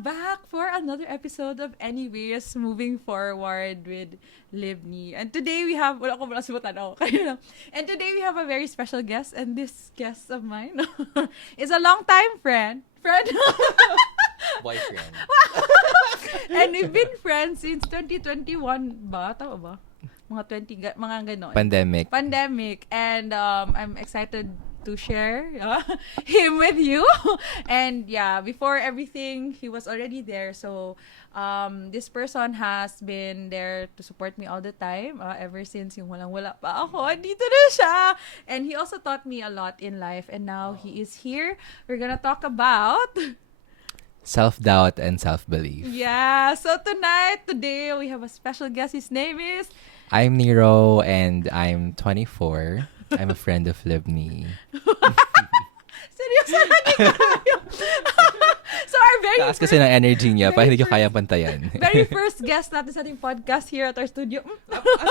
back for another episode of Anyways Moving Forward with Libni. And today we have, wala ko wala simutan ako. And today we have a very special guest. And this guest of mine is a long-time friend. Boyfriend. And we've been friends since 2021 ba? Tama ba? Mga 20, mga ganon. Pandemic. And I'm excited to share him with you. And yeah, before everything, he was already there. So this person has been there to support me all the time ever since yung walang-wala pa ako. Dito na siya. And he also taught me a lot in life. And now he is here. We're gonna talk about Self-doubt and self-belief. Yeah. So today, we have a special guest. His name is... I'm Nero and I'm 24. I'm a friend of Libni. Seryoso na kayo. So our very Taas kasi ng energy niya pa hindi ko kaya pantayan. Very first guest natin sa ating podcast here at our studio.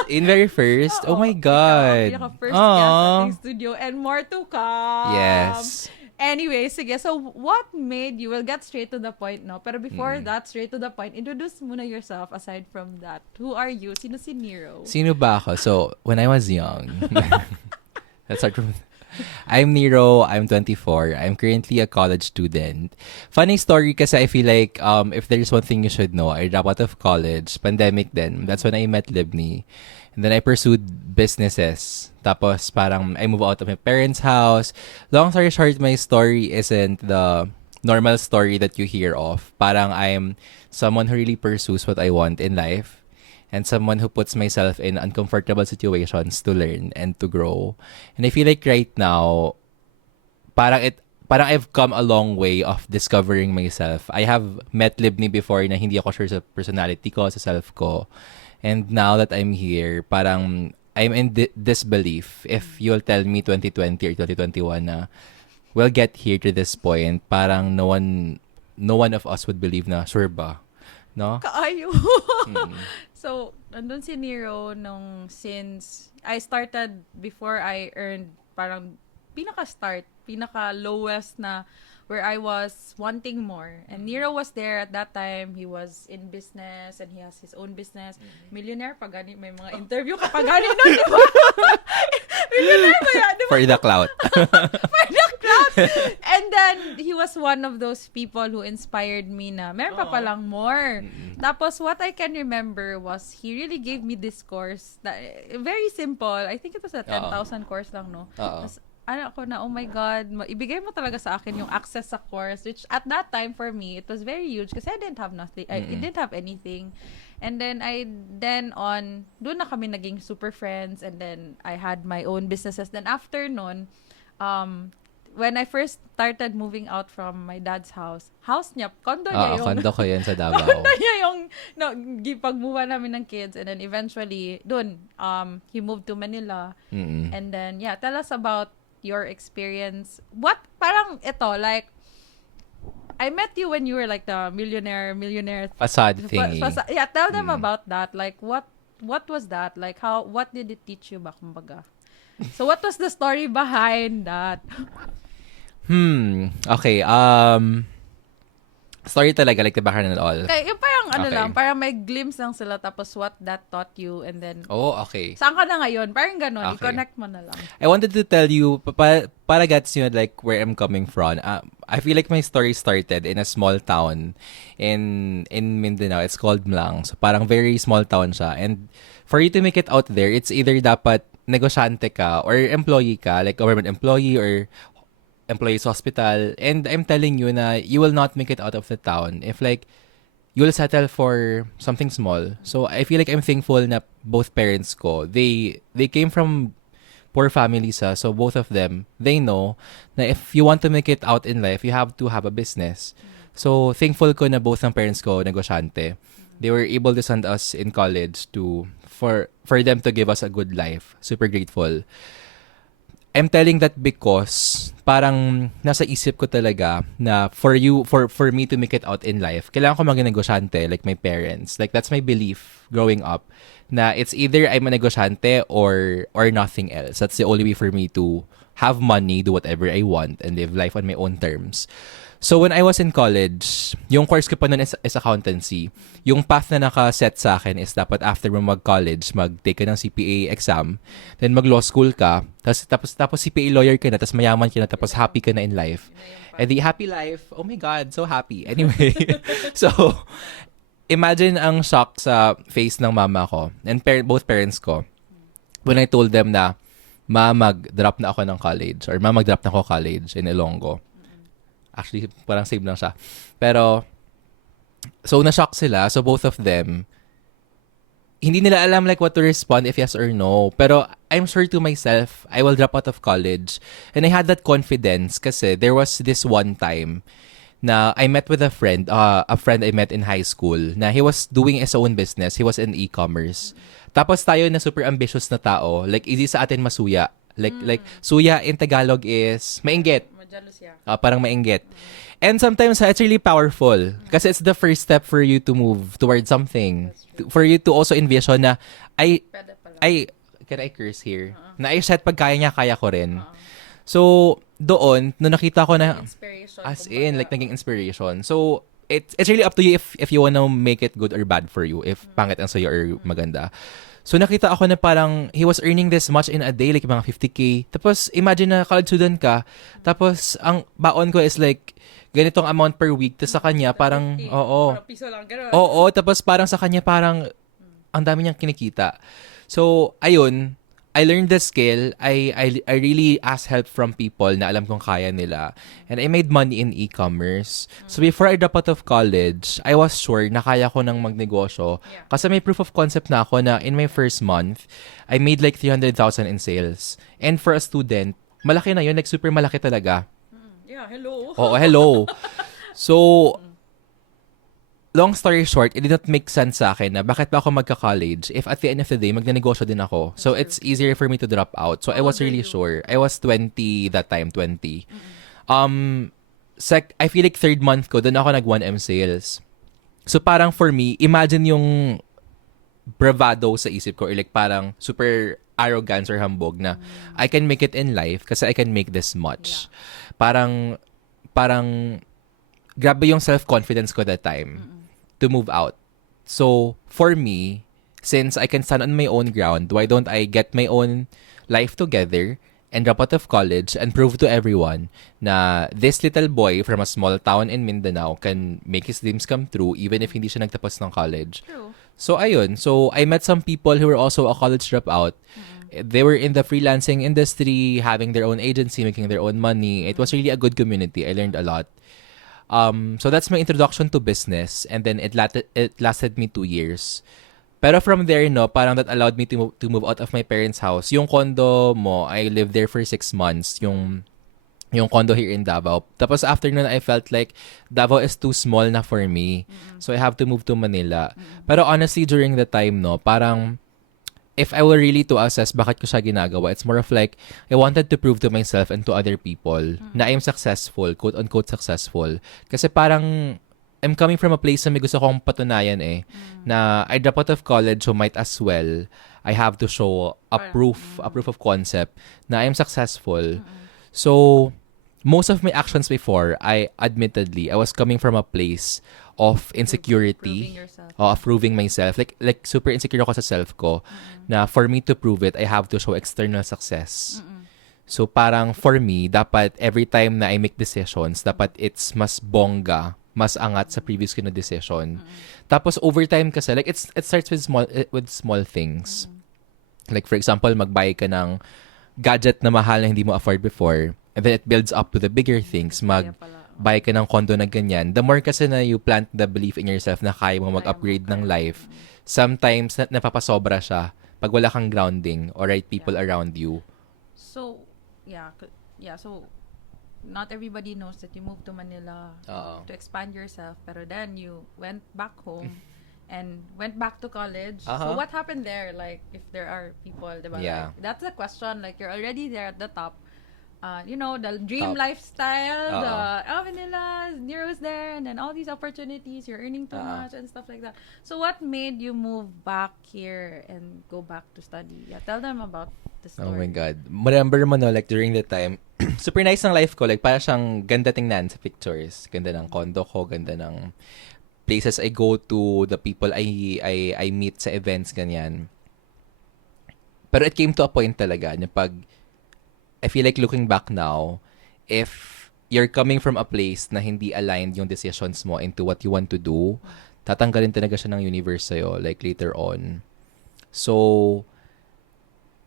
In very first? Oh my God. Pinaka-first guest sa ating studio and more to come. Yes. Anyway, sige. So, what made you... We'll get straight to the point, no? Pero before that, straight to the point, introduce muna yourself aside from that. Who are you? Sino si Nero? Sino ba ako? So, when I was young... Let's start from... I'm Nero. I'm 24. I'm currently a college student. Funny story kasi I feel like if there's one thing you should know, I dropped out of college. Pandemic then. That's when I met Libni. And then I pursued businesses. Tapos parang I moved out of my parents' house. Long story short, my story isn't the normal story that you hear of. Parang I'm someone who really pursues what I want in life. And someone who puts myself in uncomfortable situations to learn and to grow. And I feel like right now, parang I've come a long way of discovering myself. I have met Libni before na hindi ako sure sa personality ko, sa self ko. And now that I'm here, parang I'm in disbelief. If you'll tell me 2020 or 2021 na we'll get here to this point, parang no one of us would believe na sure ba? No? Kaayo. So, nandun si Nero since I started before I earned parang pinaka-lowest na where I was wanting more. And Nero was there at that time. He was in business and he has his own business. Millionaire pa gani. May mga interview ka pa gani nun, di ba? Millionaire ba yan? For the clout. For the clout. And then, he was one of those people who inspired me na meron pa palang more. Tapos, what I can remember was he really gave me this course. Very simple. I think it was a 10,000 course lang, no? Ako na, oh my God, ibigay mo talaga sa akin yung access sa course, which at that time for me, it was very huge kasi I didn't have nothing. I didn't have anything. And then doon na kami naging super friends, and then I had my own businesses. Then after nun, when I first started moving out from my dad's house niya, condo niya yung... Condo ko yun sa Davao. Condo niya yung, pag-move namin ng kids, and then eventually, doon, he moved to Manila. And then, yeah, tell us about your experience. What, parang ito, like, I met you when you were like the millionaire facade thingy. Yeah, tell them about that. Like, what was that? Like, what did it teach you ba, kumbaga? So, what was the story behind that? Okay, story talaga, like the background and all. Okay, yung parang lang, parang may glimpse lang sila, tapos what that taught you, and then... Oh, okay. Saan ka na ngayon? Parang ganon, Okay. i-connect mo na lang. I wanted to tell you, para gets you like where I'm coming from. I feel like my story started in a small town in Mindanao. It's called Mlang. So parang very small town siya. And for you to make it out there, it's either dapat negosyante ka or employee ka, like government employee or employees hospital. And I'm telling you na you will not make it out of the town if like you'll settle for something small. So I feel like I'm thankful na both parents ko, they came from poor families, so both of them, they know na if you want to make it out in life, you have to have a business. So thankful ko na both ng parents ko negosyante. They were able to send us in college for them to give us a good life. Super grateful. I'm telling that because parang nasa isip ko talaga na for me to make it out in life, kailangan ko maging negosyante like my parents. Like that's my belief growing up na it's either I'm a negosyante or nothing else. That's the only way for me to have money, do whatever I want, and live life on my own terms. So when I was in college, yung course ko pa nun is accountancy. Yung path na nakaset sa akin is dapat after mo mag-college, mag-take ka ng CPA exam, then mag-law school ka, tapos CPA lawyer ka na, tapos mayaman ka na, tapos happy ka na in life. And the happy life, oh my God, so happy. Anyway, so imagine ang shock sa face ng mama ko and both parents ko when I told them na, ma, mag-drop na ako ng college or ma, mag-drop na ako college in Ilonggo. Actually, parang same lang siya. Pero, so na-shock sila. So both of them, hindi nila alam like what to respond if yes or no. Pero I'm sure to myself, I will drop out of college. And I had that confidence kasi there was this one time na I met with a friend I met in high school na he was doing his own business. He was in e-commerce. Tapos tayo na super ambitious na tao, like easy sa atin masuya. Like suya in Tagalog is mainggit. Parang mainggit. And sometimes it's really powerful kasi it's the first step for you to move towards something. For you to also envision na can I curse here? Na I said pag kaya niya, kaya ko rin. So, doon, nung nakita ko na as in, like naging inspiration. So, it's really up to you if you wanna make it good or bad for you. If pangit ang sa'yo or maganda. So, nakita ako na parang he was earning this much in a day, like mga 50K. Tapos, imagine na college student ka. Tapos, ang baon ko is like, ganitong amount per week. Tapos sa kanya, parang, Piso lang, gano'n. oo, tapos parang sa kanya, parang, ang dami niyang kinikita. So, ayun, I learned the skill. I really asked help from people na alam kong kaya nila. And I made money in e-commerce. So before I dropped out of college, I was sure na kaya ko nang magnegosyo. Kasi may proof of concept na ako na in my first month, I made like 300,000 in sales. And for a student, malaki na yun. Like super malaki talaga. Yeah, hello. Oo, hello. So, long story short, it did not make sense sa akin na bakit ba ako magka-college if at the end of the day, magnanegosyo din ako. So, it's easier for me to drop out. So, I was really sure. I was 20 that time, 20. I feel like third month ko, doon ako nag-1M sales. So, parang for me, imagine yung bravado sa isip ko or like parang super arrogance or hambog na I can make it in life kasi I can make this much. Parang grabe yung self-confidence ko that time to move out. So, for me, since I can stand on my own ground, why don't I get my own life together and drop out of college and prove to everyone na this little boy from a small town in Mindanao can make his dreams come true even if hindi siya nagtapos ng college. True. So, ayun. So, I met some people who were also a college dropout. They were in the freelancing industry, having their own agency, making their own money. It was really a good community. I learned a lot. So that's my introduction to business, and then it lasted me 2 years. Pero from there, no, parang that allowed me to move out of my parents' house. Yung condo mo, I lived there for 6 months. Yung condo here in Davao. Tapos after nun, I felt like Davao is too small na for me. So I have to move to Manila. Pero honestly, during the time, no, parang if I were really to assess bakit ko siya ginagawa, it's more of like, I wanted to prove to myself and to other people na I'm successful, quote-unquote successful. Kasi parang, I'm coming from a place na may gusto kong patunayan na I drop out of college, so might as well, I have to show a proof of concept na I'm successful. So, most of my actions before, I was coming from a place of insecurity, of proving myself. Like super insecure ako sa self ko, na for me to prove it, I have to show external success. So parang for me, dapat every time na I make decisions, dapat it's mas bongga, mas angat sa previous ko na decision. Tapos over time kasi, like it starts with small things. Like for example, mag-buy ka ng gadget na mahal na hindi mo afford before. And then it builds up to the bigger things. Mag-buy ka ng condo na ganyan. The more kasi na you plant the belief in yourself na kaya mo mag-upgrade ng life, sometimes napapasobra siya pag wala kang grounding or right people around you. So, so not everybody knows that you moved to Manila to expand yourself. Pero then you went back home and went back to college. So what happened there? Like, if there are people, diba? Yeah. Like, that's the question. Like, you're already there at the top. The dream lifestyle, Manila, Nero's there, and then all these opportunities, you're earning too much and stuff like that. So what made you move back here and go back to study? Yeah, tell them about the Oh my story. God. Remember mo, no, like, during the time, super nice ng life ko. Like, parang siyang ganda tingnan sa pictures. Ganda ng condo ko, ganda ng places I go to, the people I meet sa events, ganyan. Pero it came to a point talaga na pag, I feel like looking back now, if you're coming from a place na hindi aligned yung decisions mo into what you want to do, tatanggalin talaga siya ng universe sa'yo, like, later on. So,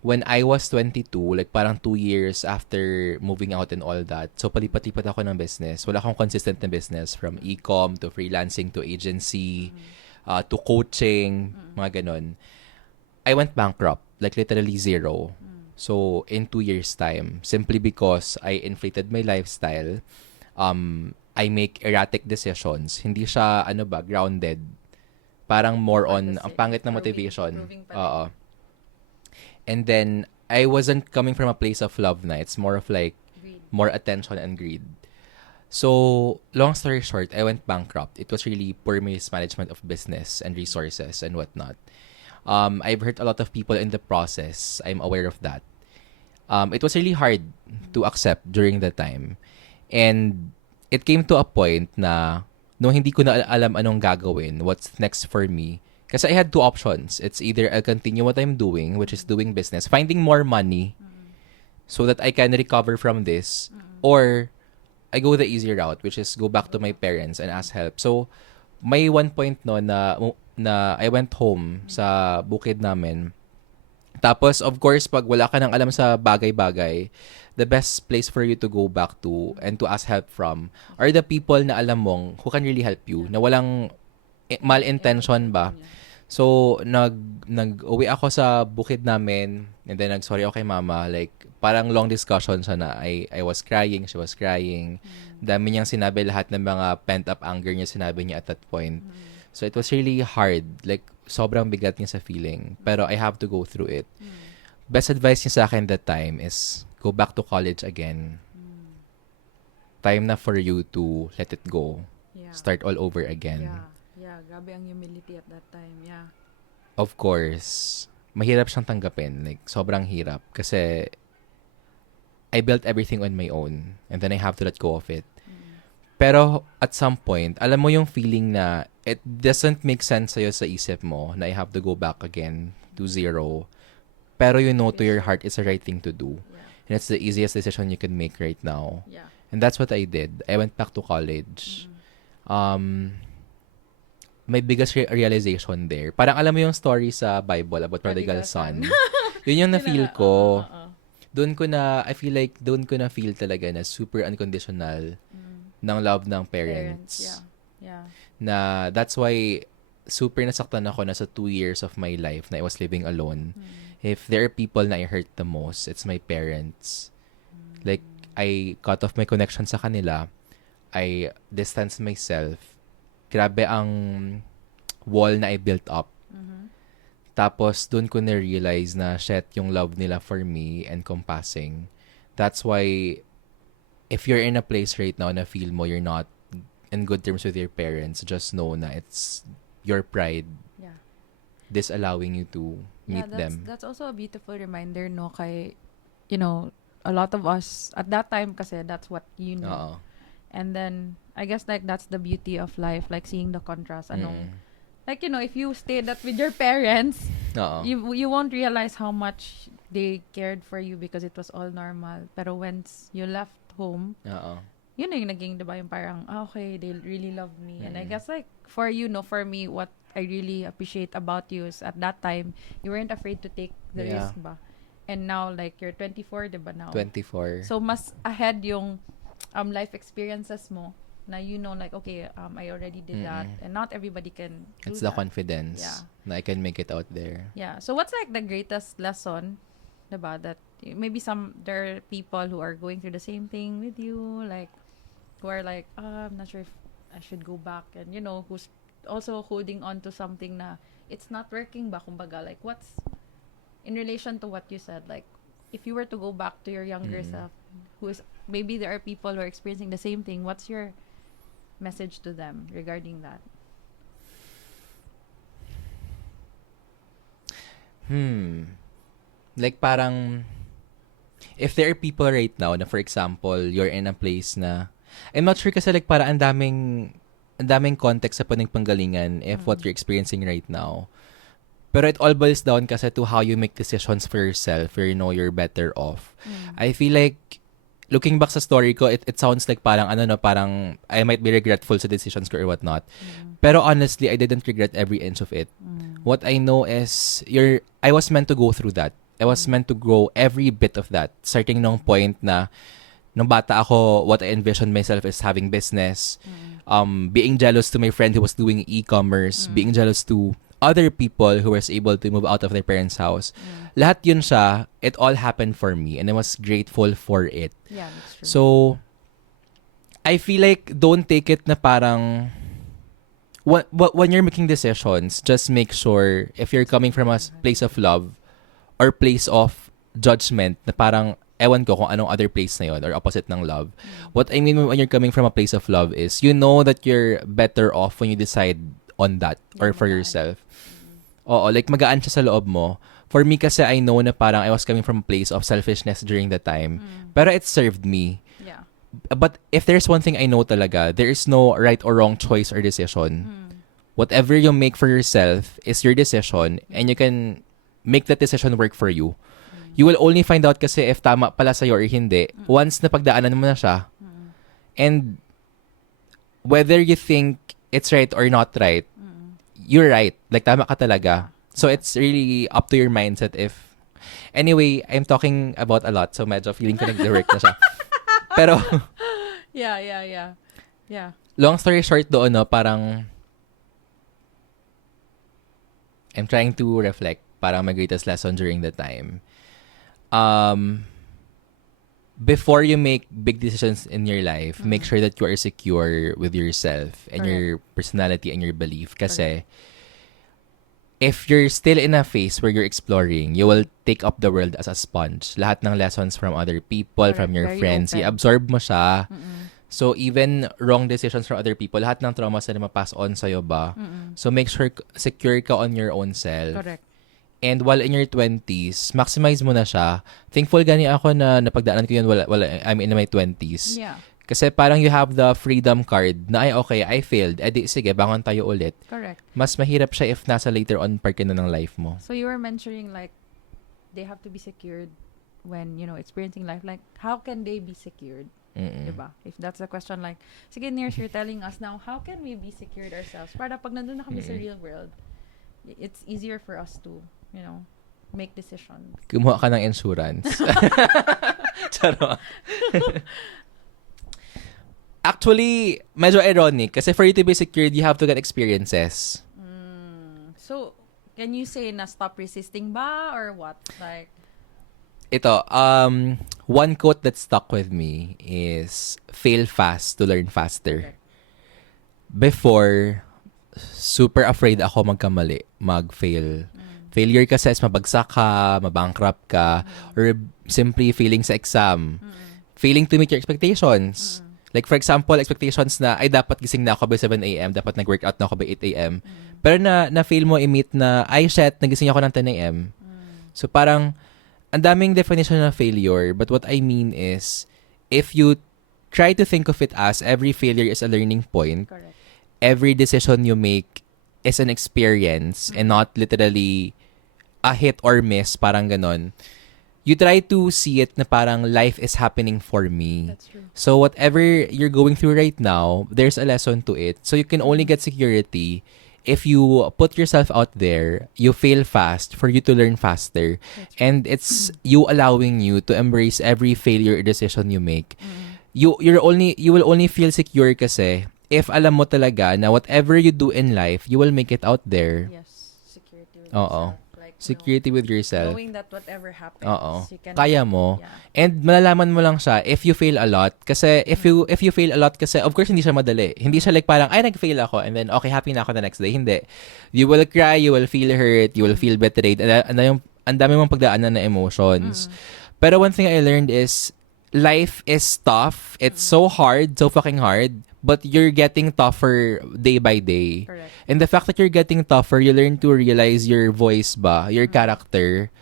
when I was 22, like parang 2 years after moving out and all that, so palipat-lipat ako ng business. Wala akong consistent na business from e-com to freelancing to agency to coaching, mga ganon. I went bankrupt, like literally zero. So, in 2 years' time, simply because I inflated my lifestyle, I make erratic decisions. Hindi siya, grounded. Parang more on, ang pangit na motivation. Oo. And then, I wasn't coming from a place of love na. It's more of like, more attention and greed. So, long story short, I went bankrupt. It was really poor mismanagement of business and resources and whatnot. I've hurt a lot of people in the process. I'm aware of that. It was really hard to accept during the time. And it came to a point na nung hindi ko na alam anong gagawin, what's next for me. Kasi I had two options. It's either I'll continue what I'm doing, which is doing business, finding more money so that I can recover from this, or I go the easy route, which is go back to my parents and ask help. So, may one point no na I went home sa bukid namin. Tapos, of course, pag wala ka nang alam sa bagay-bagay, the best place for you to go back to and to ask help from are the people na alam mong who can really help you, na walang mal-intention ba. So, nag-uwi ako sa bukid namin and then nag-sorry ako kay mama. Like, parang long discussion siya na I was crying, she was crying. Dami niyang sinabi, lahat ng mga pent-up anger niya sinabi niya at that point. So, it was really hard. Like, sobrang bigat niya sa feeling. Pero I have to go through it. Best advice niya sa akin that time is go back to college again. Time na for you to let it go. Yeah. Start all over again. Yeah, grabe ang humility at that time. Yeah. Of course, mahirap siyang tanggapin. Like, sobrang hirap. Kasi, I built everything on my own. And then I have to let go of it. Pero, at some point, alam mo yung feeling na it doesn't make sense sa'yo sa isip mo na I have to go back again to zero. Pero you know to your heart it's the right thing to do. Yeah. And it's the easiest decision you can make right now. Yeah. And that's what I did. I went back to college. May biggest realization there. Parang alam mo yung story sa Bible about prodigal son. Yun yung na-feel ko. Doon ko na, I feel like, doon ko na feel talaga na super unconditional ng love ng parents. Yeah. Yeah. Na that's why super nasaktan ako na sa 2 years of my life na I was living alone. If there are people na I hurt the most, it's my parents. Like, I cut off my connection sa kanila. I distance myself. Grabe ang wall na I built up. Tapos, dun ko na-realize na, shit, yung love nila for me encompassing. That's why, if you're in a place right now na feel mo you're not in good terms with your parents, just know na it's your pride disallowing you to meet them. That's also a beautiful reminder, no, kay, you know, a lot of us, at that time kasi, that's what you know. And then, I guess, like, that's the beauty of life, like, seeing the contrast. Like, you know, if you stayed that with your parents, you won't realize how much they cared for you because it was all normal. Pero once you left home, yun na yung naging, diba, yung parang, okay, they really love me. And I guess, like, for you, no, for me, what I really appreciate about you is at that time, you weren't afraid to take the risk ba? And now, like, you're 24, diba, now? 24. So, mas ahead yung life experiences mo na you know, like, okay, I already did that. And not everybody can do It's that. the confidence na I can make it out there. Yeah. So, what's, like, the greatest lesson, diba, that maybe there are people who are going through the same thing with you, like, who are like, I'm not sure if I should go back, and, you know, who's also holding on to something na it's not working ba, kumbaga, like, what's in relation to what you said, like, if you were to go back to your younger self, who is, maybe there are people who are experiencing the same thing, what's your message to them regarding that? Like parang, if there are people right now na for example, you're in a place na, I'm not sure kasi like parang ang daming context sa paningpanggalingan if what you're experiencing right now. Pero it all boils down kasi to how you make decisions for yourself where you know you're better off. I feel like, looking back sa story ko, it sounds like parang parang I might be regretful sa decisions ko or whatnot. Pero honestly, I didn't regret every inch of it. What I know is, I was meant to go through that. I was meant to grow every bit of that. Starting nung point na, nung bata ako, what I envisioned myself is having business, being jealous to my friend who was doing e-commerce, being jealous to other people who was able to move out of their parents' house. Lahat yun siya, it all happened for me and I was grateful for it. Yeah, that's true. So, I feel like don't take it na parang when you're making decisions, just make sure if you're coming from a place of love or place of judgment na parang ewan ko kung anong other place na yun or opposite ng love. What I mean when you're coming from a place of love is you know that you're better off when you decide on that or for yourself. Oo, like magaan siya sa loob mo. For me kasi I know na parang I was coming from a place of selfishness during the time. Pero it served me. Yeah. But if there's one thing I know talaga, there is no right or wrong choice or decision. Whatever you make for yourself is your decision and you can make that decision work for you. You will only find out kasi if tama pala sa'yo or hindi once na pagdaanan mo na siya. And whether you think it's right or not right, you're right. Like, tama ka talaga. So, it's really up to your mindset if... Anyway, I'm talking about a lot, so medyo feeling ko nag-work na siya. Pero... Yeah. Long story short doon, no, parang... I'm trying to reflect. Parang my greatest lesson during the time. Before you make big decisions in your life, make sure that you are secure with yourself and your personality and your belief. Kasi if you're still in a phase where you're exploring, you will take up the world as a sponge. Lahat ng lessons from other people, from your friends, i-absorb mo siya. So even wrong decisions from other people, lahat ng traumas na mapass on sa'yo ba? So make sure secure ka on your own self. Correct. And while in your 20s, maximize mo na siya. Thankful gani ako na napagdaanan ko yun I'm in my 20s. Yeah. Kasi parang you have the freedom card na okay, I failed. Edi sige, bangon tayo ulit. Correct. Mas mahirap siya if nasa later on part ka na ng life mo. So you were mentioning like they have to be secured when, experiencing life. Like, how can they be secured? Diba? If that's the question, like, sige, Ners, you're telling us now, how can we be secured ourselves? Para pag nandun na kami sa real world, it's easier for us to make decisions. Kumuha ka ng insurance. Charo. Actually, medyo ironic kasi for you to be secured, you have to get experiences. So, can you say na stop resisting ba or what? Like, ito, one quote that stuck with me is fail fast to learn faster. Before, super afraid ako magkamali, mag-fail. Failure kasi is mabagsak ka, mabankrupt ka, or simply failing sa exam. Failing to meet your expectations. Like for example, expectations na, ay dapat gising na ako by 7 a.m., dapat nag-workout na ako by 8 a.m. Pero na-fail mo i-meet na, ay shit, nagising ako ng 10 a.m. So parang, ang daming definition ng failure, but what I mean is, if you try to think of it as every failure is a learning point, correct. Every decision you make is an experience and not literally a hit or miss, parang ganon. You try to see it na parang life is happening for me. That's true. So whatever you're going through right now, there's a lesson to it. So you can only get security if you put yourself out there, you fail fast for you to learn faster. And it's you allowing you to embrace every failure or decision you make. You will only feel secure kasi if alam mo talaga na whatever you do in life, you will make it out there. Yes, security with Oo. yourself. Like, Security with yourself. knowing that whatever happens, Oo. you can... Kaya mo. Yeah. And malalaman mo lang siya if you fail a lot. Kasi if you fail a lot kasi, of course, hindi siya madali. Hindi siya like parang, ay, nag-fail ako and then, okay, happy na ako the next day. Hindi. You will cry, you will feel hurt, you will feel betrayed. Ang dami mong pagdaanan na emotions. Pero one thing I learned is, life is tough. It's so hard, so fucking hard. But you're getting tougher day by day. Correct. And the fact that you're getting tougher, you learn to realize your voice ba, your character.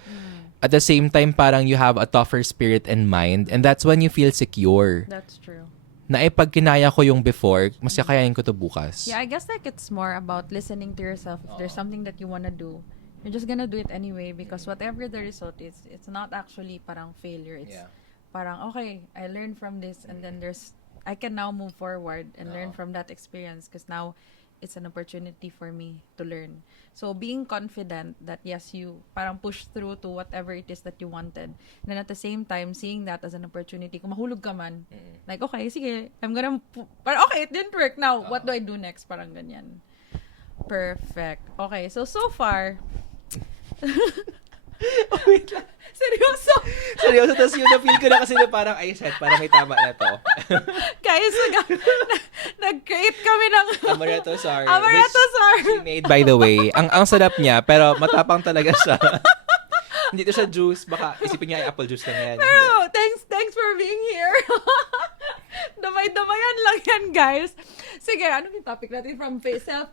at the same time, parang you have a tougher spirit and mind, and that's when you feel secure. That's true. Na pag kinaya ko yung before, mas kakayanin ko to bukas. Yeah, I guess like it's more about listening to yourself. If there's something that you wanna do, you're just gonna do it anyway because whatever the result is, it's not actually parang failure. It's parang, okay, I learned from this and then I can now move forward and learn from that experience because now it's an opportunity for me to learn. So being confident that yes, you parang push through to whatever it is that you wanted. And then at the same time, seeing that as an opportunity. Kung mahulog ka man, like, okay, sige, parang okay, it didn't work. Now, what do I do next? Parang ganyan. Perfect. Okay, so far, Wait lang. seryoso. Seryoso, tapos yun, na-feel ko na kasi na parang, ay, shit, parang may tama na to. Guys, nag-create kami ng Amaretto sour. Amaretto sour. Which she made, by the way. Ang sarap niya, pero matapang talaga siya. Hindi to siya juice. Baka isipin niya ay apple juice lang yan. Pero, thanks for being here. Damay-damayan lang yan, guys. Sige, anong yung topic natin from self?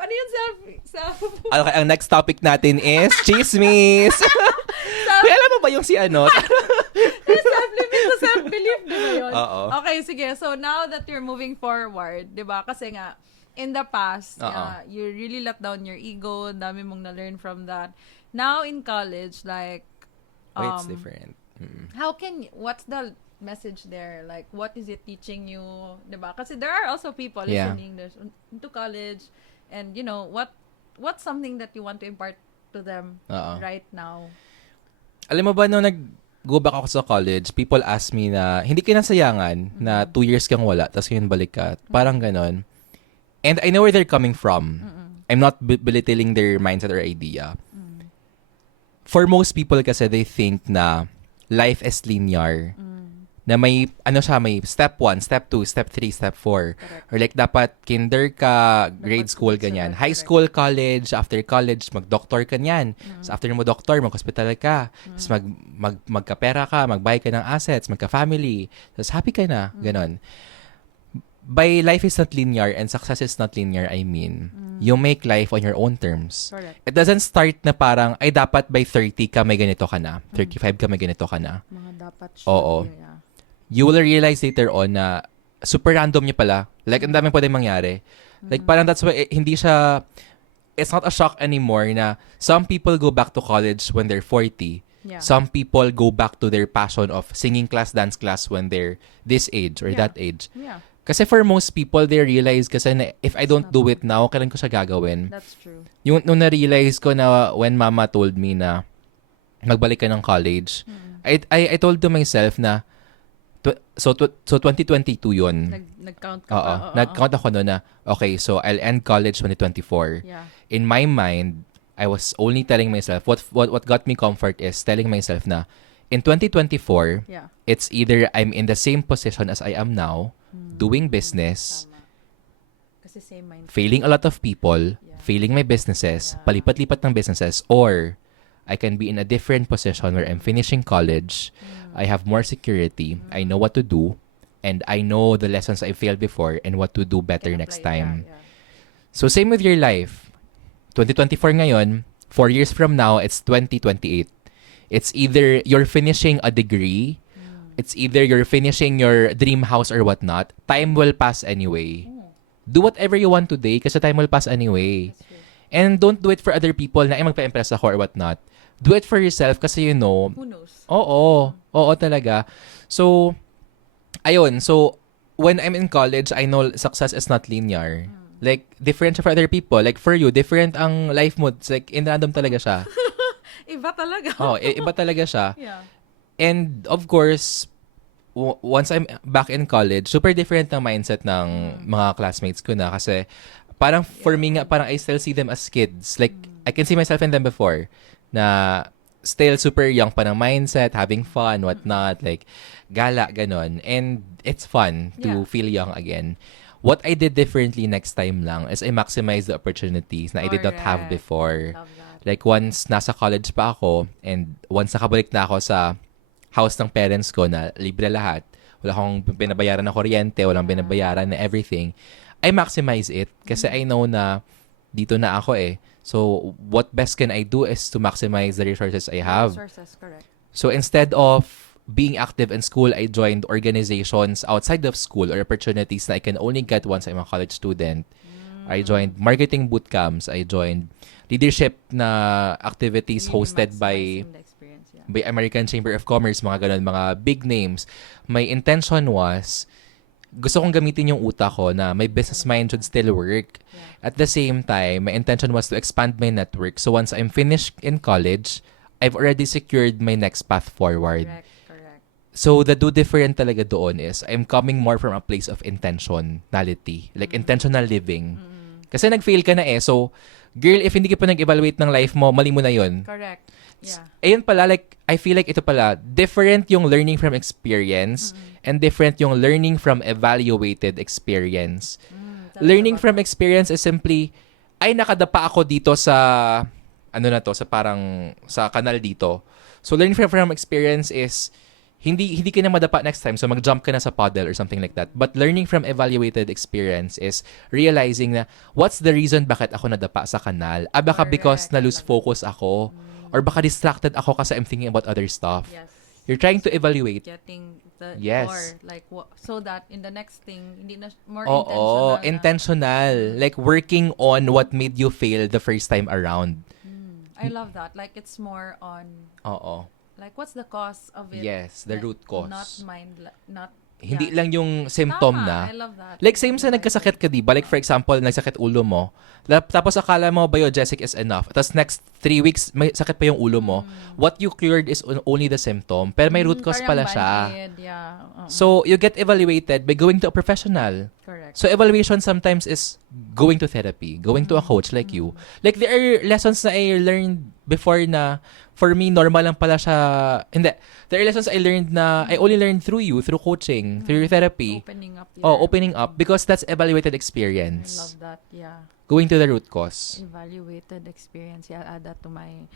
Ano yun, self? Okay, ang next topic natin is chismis. Uy, alam mo ba yung si ano? Self-limit to self-belief, di ba yun? Oo. Okay, sige. So, now that you're moving forward, di ba? Kasi nga, in the past, you really let down your ego. Dami mong na-learn from that. Now, in college, like, It's different. what's the message there? Like, what is it teaching you? Diba? Kasi there are also people listening into college and, you know, what's something that you want to impart to them right now? Alam mo ba, nung nag-go back ako sa college, people ask me na, hindi ka nasayangan na 2 years kang wala, tapos yun balik ka. Parang ganon. And I know where they're coming from. I'm not belittling their mindset or idea. For most people kasi, they think na life is linear. Na may, may step 1, step 2, step 3, step 4. Correct. Or like, dapat kinder ka, grade school, ganyan. High school, college, after college, mag-doctor ka niyan. So after mo doctor, mag-hospital ka. Tapos magkapera ka, magbayad ka ng assets, magka-family. Tapos happy ka na, ganon. By life is not linear and success is not linear, I mean, you make life on your own terms. Correct. It doesn't start na parang, ay dapat by 30 ka may ganito ka na. 35 ka may ganito ka na. Mga dapat Oo. yeah. You will realize later on na super random niya pala. Like, ang daming pwedeng mangyari. Like, parang that's why hindi siya, it's not a shock anymore na some people go back to college when they're 40. Yeah. Some people go back to their passion of singing class, dance class when they're this age or that age. Yeah. Kasi for most people, they realize kasi na if I don't do it now, kailan ko siya gagawin? That's true. Nung na-realize ko na when mama told me na magbalik ka ng college, I told to myself na, so 2022 yun. Nag-count ka Oo. pa. Nag-count ako noon na, okay, so I'll end college 2024. Yeah. In my mind, I was only telling myself, what got me comfort is telling myself na, in 2024, it's either I'm in the same position as I am now, doing business, Kasi same mind. failing a lot of people, failing my businesses, palipat-lipat ng businesses, or I can be in a different position where I'm finishing college, I have more security, I know what to do, and I know the lessons I failed before and what to do better next time. Yeah. So same with your life. 2024 ngayon, 4 years from now, it's 2028. It's either you're finishing a degree, it's either you're finishing your dream house or whatnot. Time will pass anyway. Do whatever you want today kasi time will pass anyway. And don't do it for other people na magpa-impress ako or whatnot. Do it for yourself kasi you know. Who knows? Oo talaga. So, ayun. So, when I'm in college, I know success is not linear. Like, different siya for other people. Like, for you, different ang life mo. It's like, in random talaga siya. Iba talaga. Iba talaga siya. Yeah. And, of course, once I'm back in college, super different ang mindset ng mga classmates ko na. Kasi, parang for me nga, parang I still see them as kids. Like, I can see myself in them before. Na still super young pa ng mindset, having fun, whatnot, like, gala, ganon. And it's fun to feel young again. What I did differently next time lang is I maximized the opportunities na I did not have before. Love that. Like, once nasa college pa ako, and once nakabalik na ako sa house ng parents ko na libre lahat, wala akong binabayaran na kuryente, walang binabayaran na everything, I maximize it kasi I know na dito na ako eh. So, what best can I do is to maximize the resources I have. Resources, correct. So, instead of being active in school, I joined organizations outside of school or opportunities that I can only get once I'm a college student. I joined marketing boot camps. I joined leadership na activities Really hosted by maximizing the experience, yeah. by American Chamber of Commerce, mga ganun, mga big names. My intention was, gusto kong gamitin yung utak ko na my business mind should still work. Yeah. At the same time, my intention was to expand my network. So once I'm finished in college, I've already secured my next path forward. Correct, correct. So the do different talaga doon is I'm coming more from a place of intentionality, like intentional living. Kasi nag-fail ka na eh. So, girl, if hindi ka pa nag-evaluate ng life mo, mali mo na yun. Correct. Yeah. Ayun pala, like, I feel like ito pala, different yung learning from experience and different yung learning from evaluated experience. Learning from experience is simply, ay, nakadapa ako dito sa, ano na to, sa parang, sa kanal dito. So, learning from experience is, hindi ka na madapa next time, so mag-jump ka na sa puddle or something like that. But learning from evaluated experience is realizing na what's the reason bakit ako nadapa sa kanal? Baka because na-lose focus ako or baka distracted ako kasi I'm thinking about other stuff. Yes. You're trying to evaluate. Getting the Yes. core, like so that in the next thing, hindi na more Oo, intentional. intentional. Like working on what made you fail the first time around. I love that. Like it's more on Oo. like what's the cause of it? Yes, the Like, root cause. Not mind, not Hindi yeah. lang yung symptom Tama, na. I love that. Like, same sa nagkasakit ka, di ba? Like, for example, nagsakit ulo mo. Tapos, akala mo, biogesic is enough. Tapos, next 3 weeks, may sakit pa yung ulo mo. What you cured is only the symptom. Pero may root cause pala Parang siya. band-aid, yeah. So, you get evaluated by going to a professional. Correct. So, evaluation sometimes is going to therapy, going to a coach like you. Like, there are lessons na I learned before na, for me, normal lang pala siya. Hindi. There are lessons I learned na I only learned through you, through coaching, through your therapy. Opening up. Opening up. Because that's evaluated I experience. love that, yeah. Going to the root cause. Evaluated experience. Yeah, I'll add that to my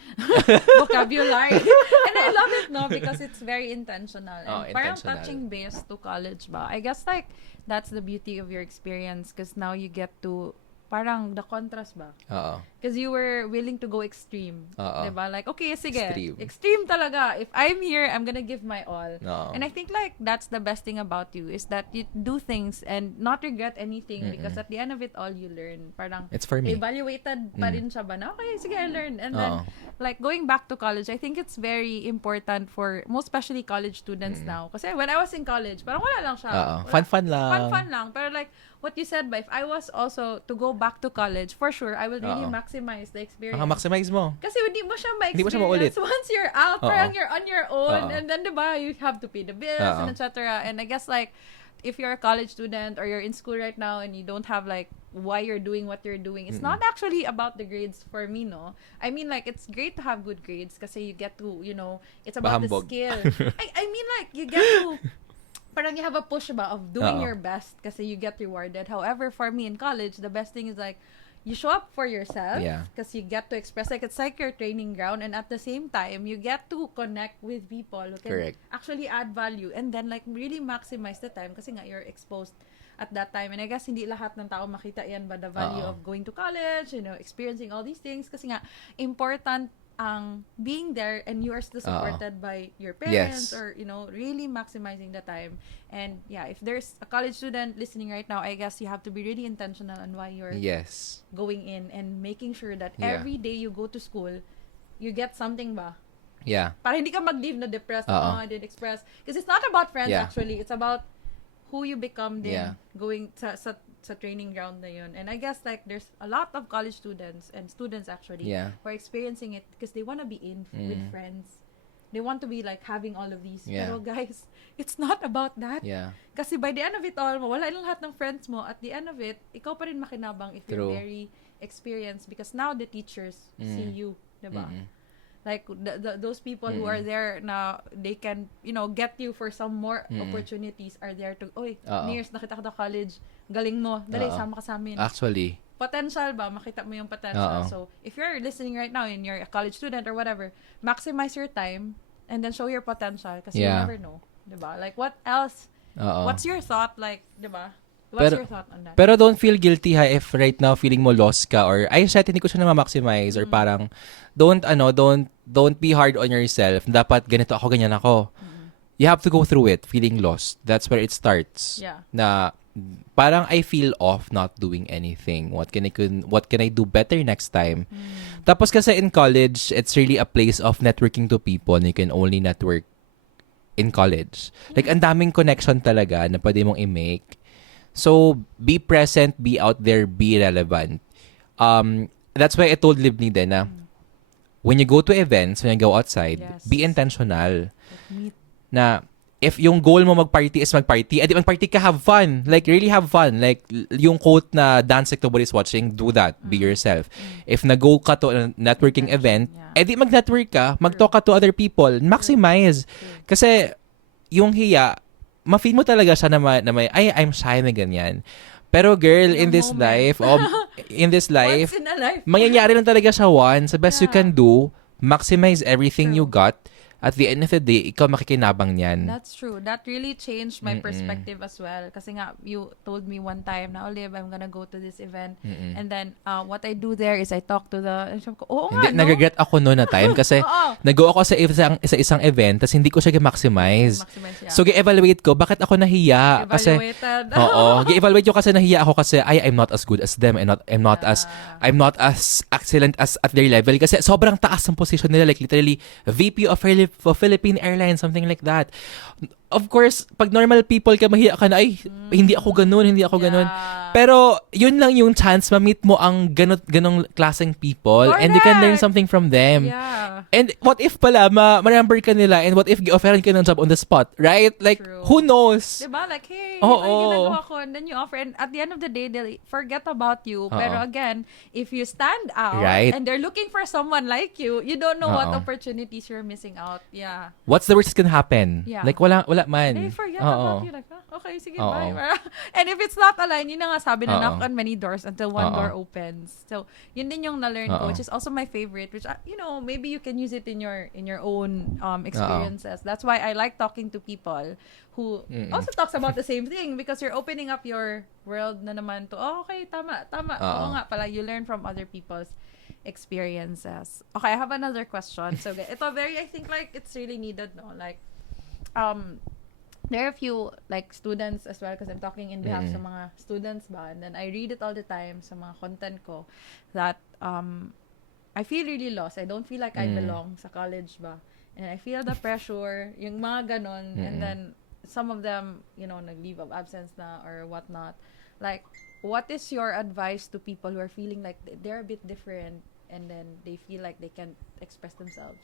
vocabulary. And I love it, no, because it's very intentional. And parang Intentional. touching base to college ba. I guess like that's the beauty of your experience because now you get to parang the contrast ba? Oo. Because you were willing to go extreme. Oo. Diba? Like, okay, sige. Extreme. Extreme talaga. If I'm here, I'm gonna give my all. Oo. And I think like that's the best thing about you is that you do things and not regret anything because at the end of it all you learn. Parang It's for me. evaluated pa rin siya ba na, okay, sige, I learned. And then, Oo. like, going back to college, I think it's very important for, most especially college students now. Kasi when I was in college, parang wala lang siya. Oo. Wala. Fun lang. Fun lang. Pero like, what you said ba, if I was also to go back to college, for sure, I will really Oo. maximize the experience. Maximize mo. Kasi hindi mo siya Hindi mo siya maulit. ma-experience once you're out. Oo. Parang you're on your own. Oo. And then, diba, you have to pay the bills Oo. and etc. And I guess, like, if you're a college student or you're in school right now and you don't have, like, why you're doing what you're doing, it's not actually about the grades for me, no? I mean, like, it's great to have good grades kasi you get to, you know, it's about Bahambog. the skill. I mean, like, you get to parang you have a push ba of doing Oo. your best kasi you get rewarded. However, for me in college, the best thing is like, you show up for yourself Yeah. because you get to express, like it's like your training ground, and at the same time you get to connect with people who can Correct. actually add value and then like really maximize the time kasi nga you're exposed at that time. And I guess hindi lahat ng tao makita yan ba the value Oo. of going to college, you know, experiencing all these things kasi nga important ang being there and you are still supported by your parents Yes. or, you know, really maximizing the time. And yeah, if there's a college student listening right now, I guess you have to be really intentional on why you're Yes. going in and making sure that Yeah. every day you go to school, you get something ba? Yeah. Para hindi ka mag-leave na depressed, Oo. I didn't express. Because it's not about friends Yeah. actually. It's about who you become din Yeah. going sa training ground na yun. And I guess like there's a lot of college students and students actually Yeah. who are experiencing it because they want to be in with friends. They want to be like having all of these. Yeah. Pero guys, it's not about that. Yeah. Kasi by the end of it all, mawala lang lahat ng friends mo. At the end of it, ikaw pa rin makinabang if you're True. very experienced because now the teachers see you, diba? Like those people who are there na they can, you know, get you for some more opportunities are there to, oy, Nears, nakita ko to college, galing mo, dali, sama ka sa amin. Actually. Potential ba? Makita mo yung potential. So, if you're listening right now and you're a college student or whatever, maximize your time and then show your potential kasi you Yeah. never know. Diba? Like, what else? Oo. What's your thought? Like, diba? What's your thought on that? Pero don't feel guilty ha if right now feeling mo lost ka or ay shit hindi ko siya na-maximize or parang don't be hard on yourself. Dapat ganito ako, ganyan ako. You have to go through it feeling lost. That's where it starts. Yeah. Na parang I feel off not doing anything. What can I do better next time? Tapos kasi in college, it's really a place of networking to people and you can only network in college. Like ang daming connection talaga na pwede mong i-make. So, be present, be out there, be relevant. That's why I told Libni din na when you go to events, when you go outside, be intentional. Meet. Na if yung goal mo magparty is magparty, edi magparty ka, have fun. Like, really have fun. Like, yung quote na dance like nobody's watching, do that. Be yourself. If nag-go ka to a networking event, edi mag-network ka, mag-talk ka to other people, maximize. Kasi, yung hiya, ma-feel mo talaga siya na may, ay, I'm shy na ganyan. Pero girl, in this life, Once in a life. mangyayari lang talaga siya once. The best you can do, maximize everything you got. At the end of the day, ikaw makikinabang niyan. That's true. That really changed my perspective as well. Kasi nga, you told me one time na, Olive, I'm gonna go to this event. And then, what I do there is I talk to the... Oo nga, no? Nag-regret ako noon na time kasi nag-go ako sa isang event tapos hindi ko siya gi-maximize. So, gi-evaluate ko, bakit ako nahiya? Evaluated. Gi-evaluate ko kasi nahiya ako kasi I'm not as good as them. I'm not as excellent as at their level kasi sobrang taas ang position nila. Like, literally, VP of Philippine Airlines, something like that. Of course, pag normal people ka, mahiya ka na, ay, hindi ako ganun. Pero, yun lang yung chance, ma-meet mo ang ganong klaseng people. Correct. And you can learn something from them. Yeah. And what if pala, ma-remember ka nila, and what if gi-offeran ka ng job on the spot, right? Like, True. who knows? Diba? Like, hey, Oo. ginagawa ko, and then you offer, and at the end of the day, they'll forget about you. Pero again, if you stand out, Right. and they're looking for someone like you, you don't know what Oo. opportunities you're missing out. Yeah. What's the worst that can happen? Yeah. Like, wala man. They forget Oo. about you. Like, okay, sige, Oo. bye. And if it's not aligned, yun na nga sabi na Oo. knock on many doors until one Oo. door opens. So, yun din yung na-learn ko, Oo. which is also my favorite, which, maybe you can use it in your own experiences. That's why I like talking to people who also talks about the same thing because you're opening up your world na naman to, okay, tama. Oo nga pala, you learn from other people's experiences. Okay, I have another question. So, ito I think like it's really needed, no? Like, there are a few like students as well because I'm talking in behalf sa mga students ba, and then I read it all the time sa mga content ko that I feel really lost. I don't feel like I belong sa college ba, and I feel the pressure, yung mga ganon, and then some of them, nag-leave of absence na or whatnot. Like, what is your advice to people who are feeling like they're a bit different and then they feel like they can't express themselves?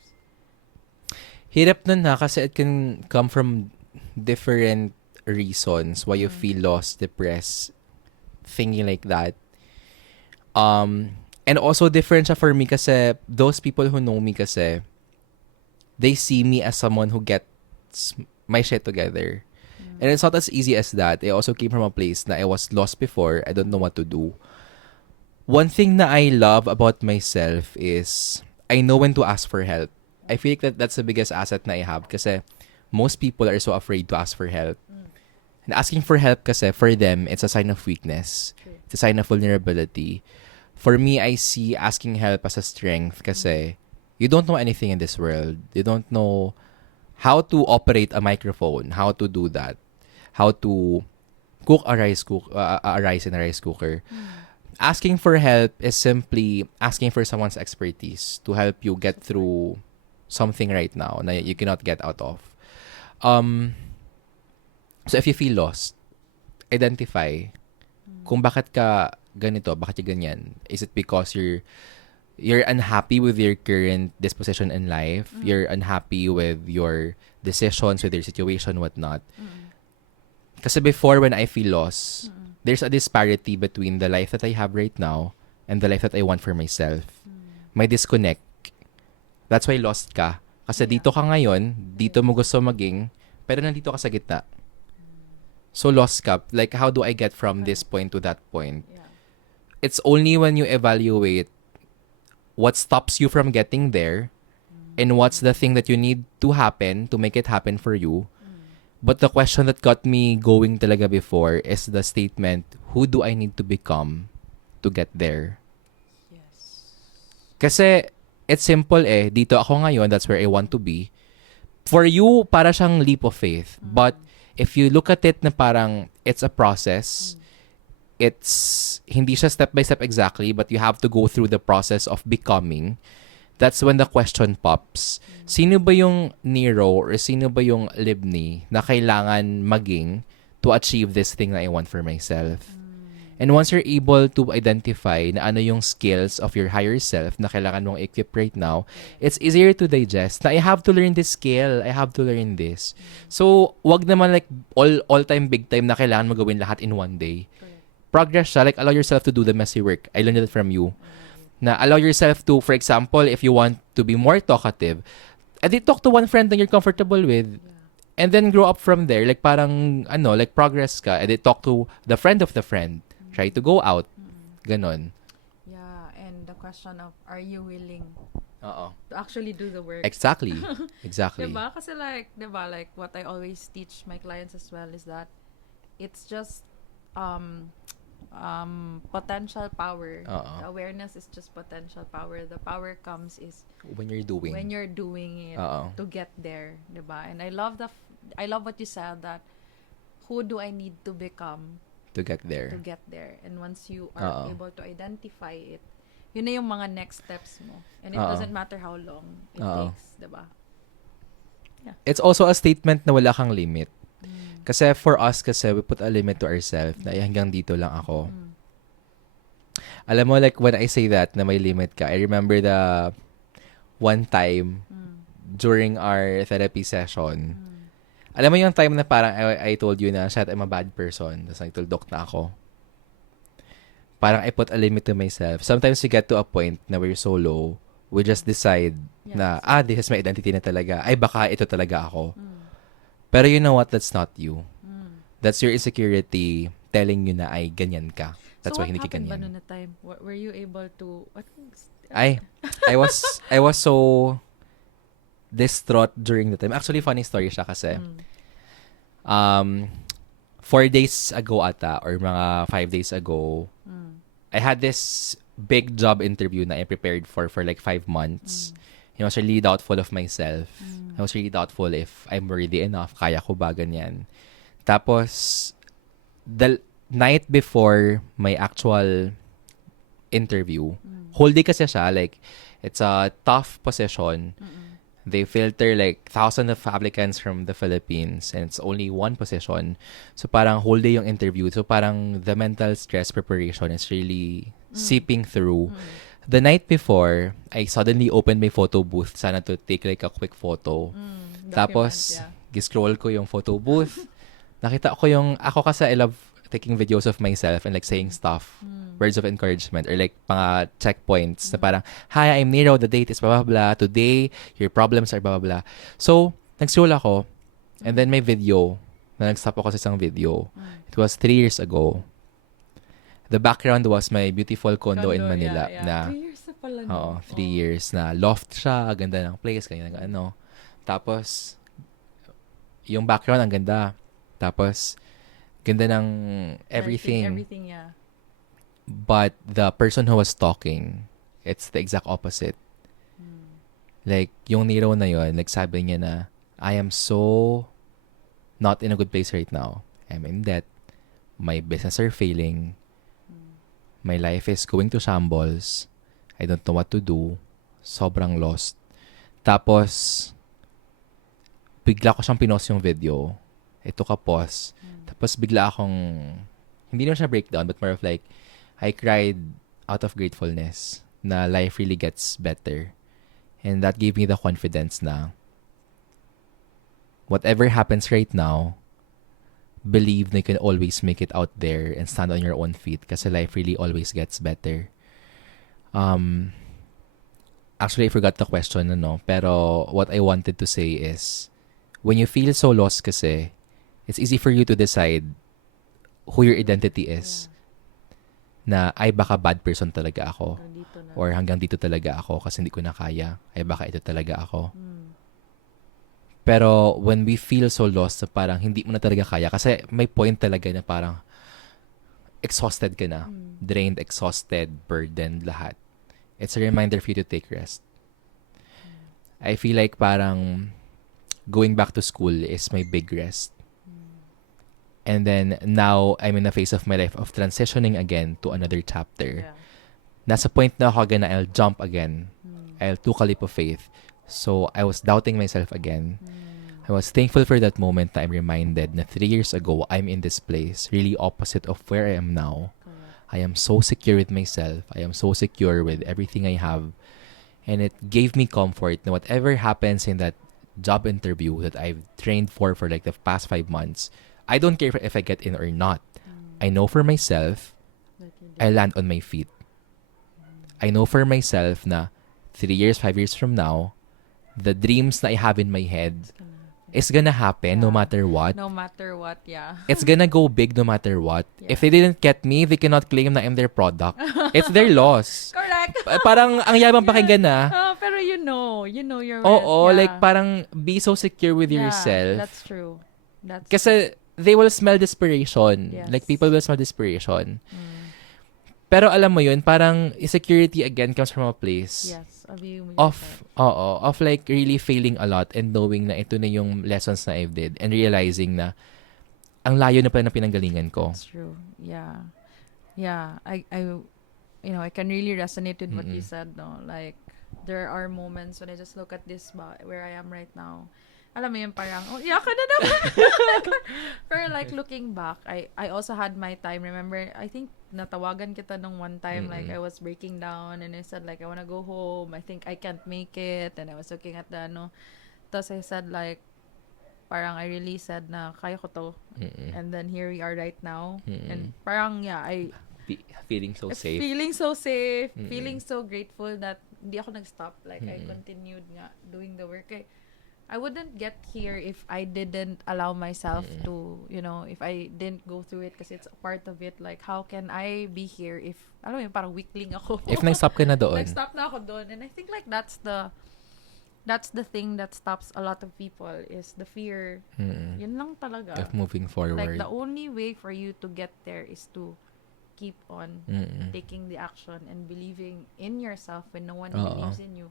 Hirap nun na kasi it can come from different reasons why you feel lost, depressed, thinking like that. And also different siya for me kasi those people who know me kasi they see me as someone who gets my shit together. And it's not as easy as that. I also came from a place na I was lost before. I don't know what to do. One thing na I love about myself is I know when to ask for help. I feel like that's the biggest asset na I have kasi most people are so afraid to ask for help. And asking for help kasi for them, it's a sign of weakness. True. It's a sign of vulnerability. For me, I see asking help as a strength kasi you don't know anything in this world. You don't know how to operate a microphone, how to do that, how to cook a rice in a rice cooker. Asking for help is simply asking for someone's expertise to help you get through something right now na you cannot get out of. So if you feel lost, identify kung bakit ka ganito, bakit ka ganyan. Is it because you're unhappy with your current disposition in life? You're unhappy with your decisions, with your situation, whatnot? Kasi before, when I feel lost, there's a disparity between the life that I have right now and the life that I want for myself. May disconnect. That's why lost ka. Kasi dito ka ngayon, dito mo gusto maging, pero nandito ka sa gitna. So lost ka. Like, how do I get from this point to that point? Yeah. It's only when you evaluate what stops you from getting there and what's the thing that you need to happen to make it happen for you. But the question that got me going talaga before is the statement, who do I need to become to get there? Yes. Kasi, it's simple eh. Dito ako ngayon, that's where I want to be. For you, para siyang leap of faith. But, if you look at it na parang, it's a process, it's, hindi siya step by step exactly, but you have to go through the process of becoming. That's when the question pops. Sino ba yung Nero or sino ba yung Libni na kailangan maging to achieve this thing na I want for myself? And once you're able to identify na ano yung skills of your higher self na kailangan mong equip right now, it's easier to digest na I have to learn this skill, I have to learn this. So, wag naman like all-time big time na kailangan mo gawin lahat in one day. Progress siya, like allow yourself to do the messy work. I learned it from you. Na allow yourself to, for example, if you want to be more talkative, edi talk to one friend that you're comfortable with. And then grow up from there. Like parang, like progress ka. Edi talk to the friend of the friend. Try to go out. Ganon. Yeah, and the question of, are you willing Oo. to actually do the work? Exactly. Exactly. Diba? Kasi like, diba, like what I always teach my clients as well is that it's just potential power. The awareness is just potential power. The power comes is when you're doing it to get there, diba? And I love what you said, that who do I need to become to get there. And once you are able to identify it, yun na yung mga next steps mo. And it doesn't matter how long it takes, diba? Yeah. It's also a statement na wala kang limit. Kasi for us, we put a limit to ourselves na hanggang dito lang ako. Alam mo, like when I say that na may limit ka, I remember the one time during our therapy session. Alam mo yung time na parang I told you na, shit, I'm a bad person. Tapos nagtuldok na ako. Parang I put a limit to myself. Sometimes we get to a point na we're so low, we just decide na, this is my identity na talaga. Ay, baka ito talaga ako. Pero you know what? That's not you. That's your insecurity telling you na ay ganyan ka. That's why hindi ka ganyan. So what happened ba noon na time? Were you able to... I was so distraught during the time. Actually, funny story siya kasi 4 days ago ata or mga 5 days ago, I had this big job interview na I prepared for like 5 months. I was really doubtful of myself. I was really doubtful if I'm worthy enough. Kaya ko ba ganyan? Tapos, the night before my actual interview, whole day kasi siya. Like, it's a tough position. They filter like thousands of applicants from the Philippines and it's only one position. So, parang whole day yung interview. So, parang the mental stress preparation is really seeping through. The night before, I suddenly opened my photo booth sana to take like a quick photo. Tapos, giscroll ko yung photo booth. Nakita ko ako kasi I love taking videos of myself and like saying stuff, words of encouragement or like mga checkpoints na parang, hi, I'm Nero, the date is blah, blah, blah. Today, your problems are blah, blah, blah. So, nag-scroll ako and then may video na nag-stop ako sa isang video. It was 3 years ago. The background was my beautiful condo in Manila. Na 3 years na pala. 3 years na loft siya, ganda ng place, ganyan, ano. Tapos, yung background ang ganda. Tapos, ganda ng everything. Everything, yeah. But the person who was talking, it's the exact opposite. Like, yung Nero na yun, like sabi niya na, I am so not in a good place right now. I'm in debt. My business are failing. My life is going to shambles. I don't know what to do. Sobrang lost. Tapos, bigla ko siyang pinost yung video. Ito ka pause. Tapos bigla akong, hindi naman siya breakdown, but more of like, I cried out of gratefulness na life really gets better. And that gave me the confidence na whatever happens right now, believe na you can always make it out there and stand on your own feet kasi life really always gets better. Actually, I forgot the question, pero what I wanted to say is, when you feel so lost kasi, it's easy for you to decide who your identity is. Na, ay baka bad person talaga ako. Or hanggang dito talaga ako kasi hindi ko na kaya. Ay baka ito talaga ako. Pero when we feel so lost na parang hindi mo na talaga kaya kasi may point talaga na parang exhausted ka na. Drained, exhausted, burdened, lahat. It's a reminder for you to take rest. I feel like parang going back to school is my big rest. And then now I'm in a phase of my life of transitioning again to another chapter. Yeah. Nasa point na ako again na I'll jump again. I'll took a leap of faith. So I was doubting myself again. I was thankful for that moment that I'm reminded na 3 years ago, I'm in this place, really opposite of where I am now. I am so secure with myself. I am so secure with everything I have. And it gave me comfort na whatever happens in that job interview that I've trained for like the past 5 months, I don't care if I get in or not. I know for myself, I land on my feet. I know for myself na 3 years, 5 years from now, the dreams na I have in my head is gonna happen no matter what. No matter what, yeah. It's gonna go big no matter what. Yeah. If they didn't get me, they cannot claim na I'm their product. It's their loss. Correct. Parang ang yabang pakinggan na. Pero you know your Oo, worth. like parang be so secure with yourself. That's true. Kasi they will smell desperation. Yes. Like people will smell desperation. Pero alam mo yun, parang insecurity again comes from a place of like really failing a lot and knowing na ito na yung lessons na I've did and realizing na ang layo na pala ng pinanggalingan ko. That's true. Yeah. Yeah. I I can really resonate with what you said, no? Like, there are moments when I just look at this where I am right now. Alam mo yun, parang, iyak ka na naman. Pero like, looking back, I also had my time. Remember, I think, natawagan kita nung one time, like, I was breaking down, and I said, like, I wanna go home. I think I can't make it. And I was looking at the, tapos I said, like, parang I really said na, kaya ko to. And then, here we are right now. And parang, feeling so safe. Feeling so safe. Feeling so grateful that hindi ako nag-stop. Like, I continued nga doing the work. I wouldn't get here if I didn't allow myself to, if I didn't go through it kasi it's a part of it. Like, how can I be here if, alam mo yun, parang weakling ako. If nag-stop ka na doon. Nag-stop na ako doon. And I think like that's the thing that stops a lot of people is the fear. Yun lang talaga. Of moving forward. Like, the only way for you to get there is to keep on taking the action and believing in yourself when no one believes in you.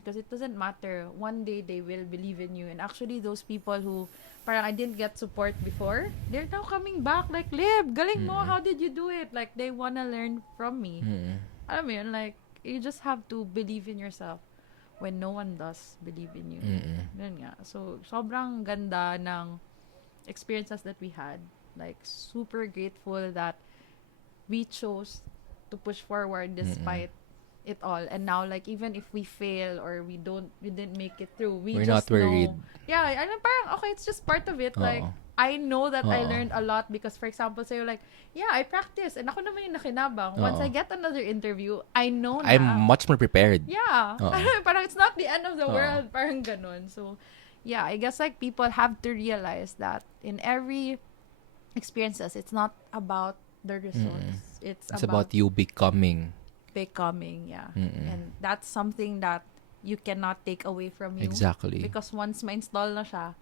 Because it doesn't matter. One day they will believe in you. And actually, those people who parang I didn't get support before, they're now coming back like, Lib, galing mo, how did you do it? Like, they wanna learn from me. Alam mo yun, like, you just have to believe in yourself when no one does believe in you. Yun nga. So, sobrang ganda ng experiences that we had. Like, super grateful that we chose to push forward despite it all. And now, like, even if we fail or we didn't make it through, we're just not worried. Yeah, and parang, okay, it's just part of it. Like, I know that I learned a lot because, for example, sa'yo, like, yeah, I practice and ako naman yung nakinabang. Once I get another interview, I know na. I'm much more prepared. Yeah. Parang it's not the end of the world. Parang ganon. So, yeah, I guess, like, people have to realize that in every experiences, it's not about the results. It's about you becoming, yeah. And that's something that you cannot take away from you. Exactly. Because once ma-install na siya,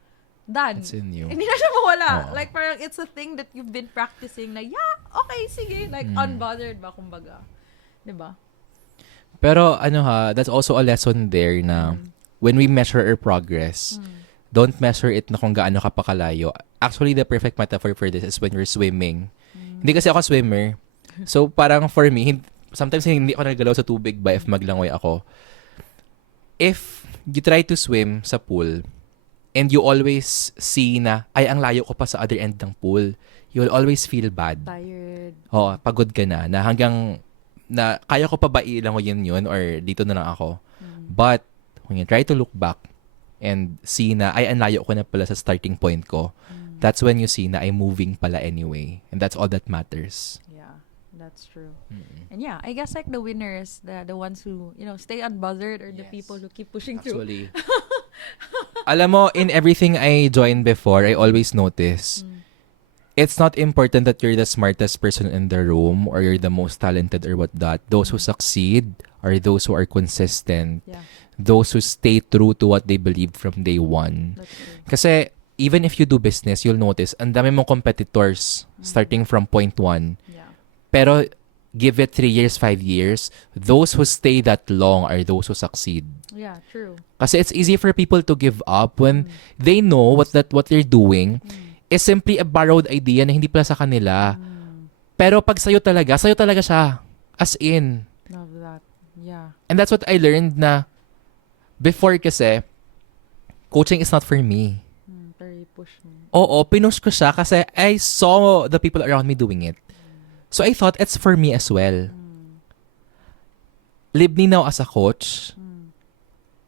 done. It's in you. Hindi na siya mawala. Like, parang it's a thing that you've been practicing na, yeah, okay, sige. Like, unbothered ba, kumbaga. Diba? Pero, that's also a lesson there na when we measure our progress, don't measure it na kung gaano ka pa kalayo. Actually, the perfect metaphor for this is when you're swimming. Hindi kasi ako swimmer. So, parang for me, sometimes hindi ako nagalaw sa tubig ba if maglangoy ako. If you try to swim sa pool and you always see na, ay, ang layo ko pa sa other end ng pool, you will always feel bad. Tired. Pagod ka na hanggang, na kaya ko pa ba ilangoyin yun or dito na lang ako. But, when you try to look back and see na, ay, ang layo ko na pala sa starting point ko, that's when you see na I'm moving pala anyway. And that's all that matters. That's true. And yeah, I guess like the winners, the ones who, stay unbothered are the people who keep pushing through. Actually. Alam mo, in everything I joined before, I always notice, it's not important that you're the smartest person in the room or you're the most talented or what that. Those who succeed are those who are consistent. Yeah. Those who stay true to what they believed from day one. That's true. Kasi even if you do business, you'll notice, ang dami mong competitors starting from point 1. Yeah. Pero give it 3 years, 5 years, those who stay that long are those who succeed. Yeah, true. Kasi it's easy for people to give up when they know what they're doing is simply a borrowed idea na hindi pala sa kanila. Pero pag sa'yo talaga siya. As in. Love that. Yeah. And that's what I learned na before kasi, coaching is not for me. Very push me. Oo, pinush ko siya kasi I saw the people around me doing it. So I thought it's for me as well. Libni now as a coach,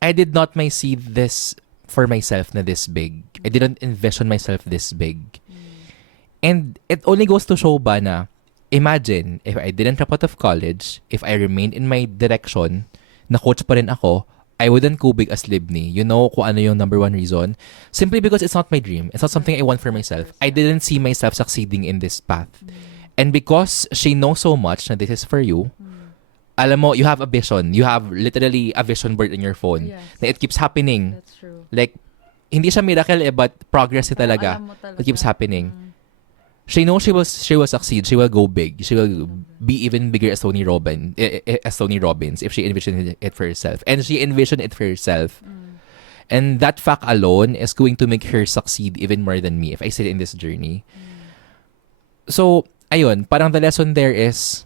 I did not see this for myself na this big. I didn't envision myself this big. And it only goes to show ba na, imagine, if I didn't drop out of college, if I remained in my direction, na coach pa rin ako, I wouldn't go big as Libni. You know kung ano yung number 1 reason? Simply because it's not my dream. It's not something I want for myself. I didn't see myself succeeding in this path. And because she knows so much na this is for you, alam mo, you have a vision. You have literally a vision board in your phone. Yes. Na it keeps happening. That's true. Like, hindi siya miracle but progress Parang talaga. alam mo talaga. It keeps happening. She knows she will succeed. She will go big. She will be even bigger as Tony Robbins if she envisioned it for herself. And she envisioned it for herself. And that fact alone is going to make her succeed even more than me if I sit in this journey. So, ayun, parang the lesson there is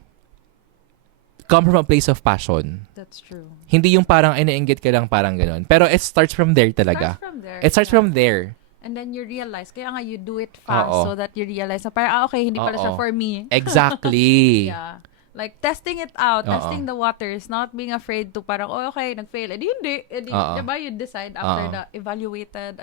come from a place of passion. That's true. Hindi yung parang ay nainggit ka lang parang ganun. Pero it starts from there talaga. It starts from there. And then you realize, kaya nga you do it fast so that you realize na parang, okay, hindi pala siya Oo. for me. Exactly. Yeah. Like, testing it out, Oo. testing the waters, not being afraid to parang, oh, okay, nag-fail. Hindi. Diba you decide after the evaluated,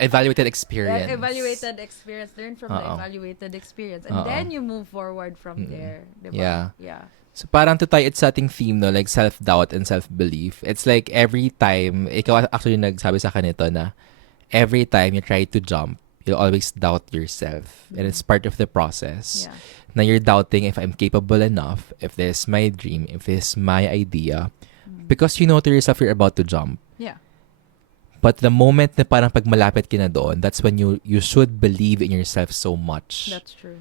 Evaluated experience. evaluated experience, learn from the Oo. evaluated experience. And then you move forward from there. Diba? Yeah. Yeah. So parang to tie it sa ating theme, no, like self-doubt and self-belief. It's like every time, ikaw actually nagsabi sa akin ito na, every time you try to jump, you'll always doubt yourself. And it's part of the process. Yeah. Na you're doubting if I'm capable enough, if this is my dream, if this is my idea. Because you know to yourself you're about to jump. Yeah. But the moment na parang pag malapit ka na doon, that's when you should believe in yourself so much. That's true.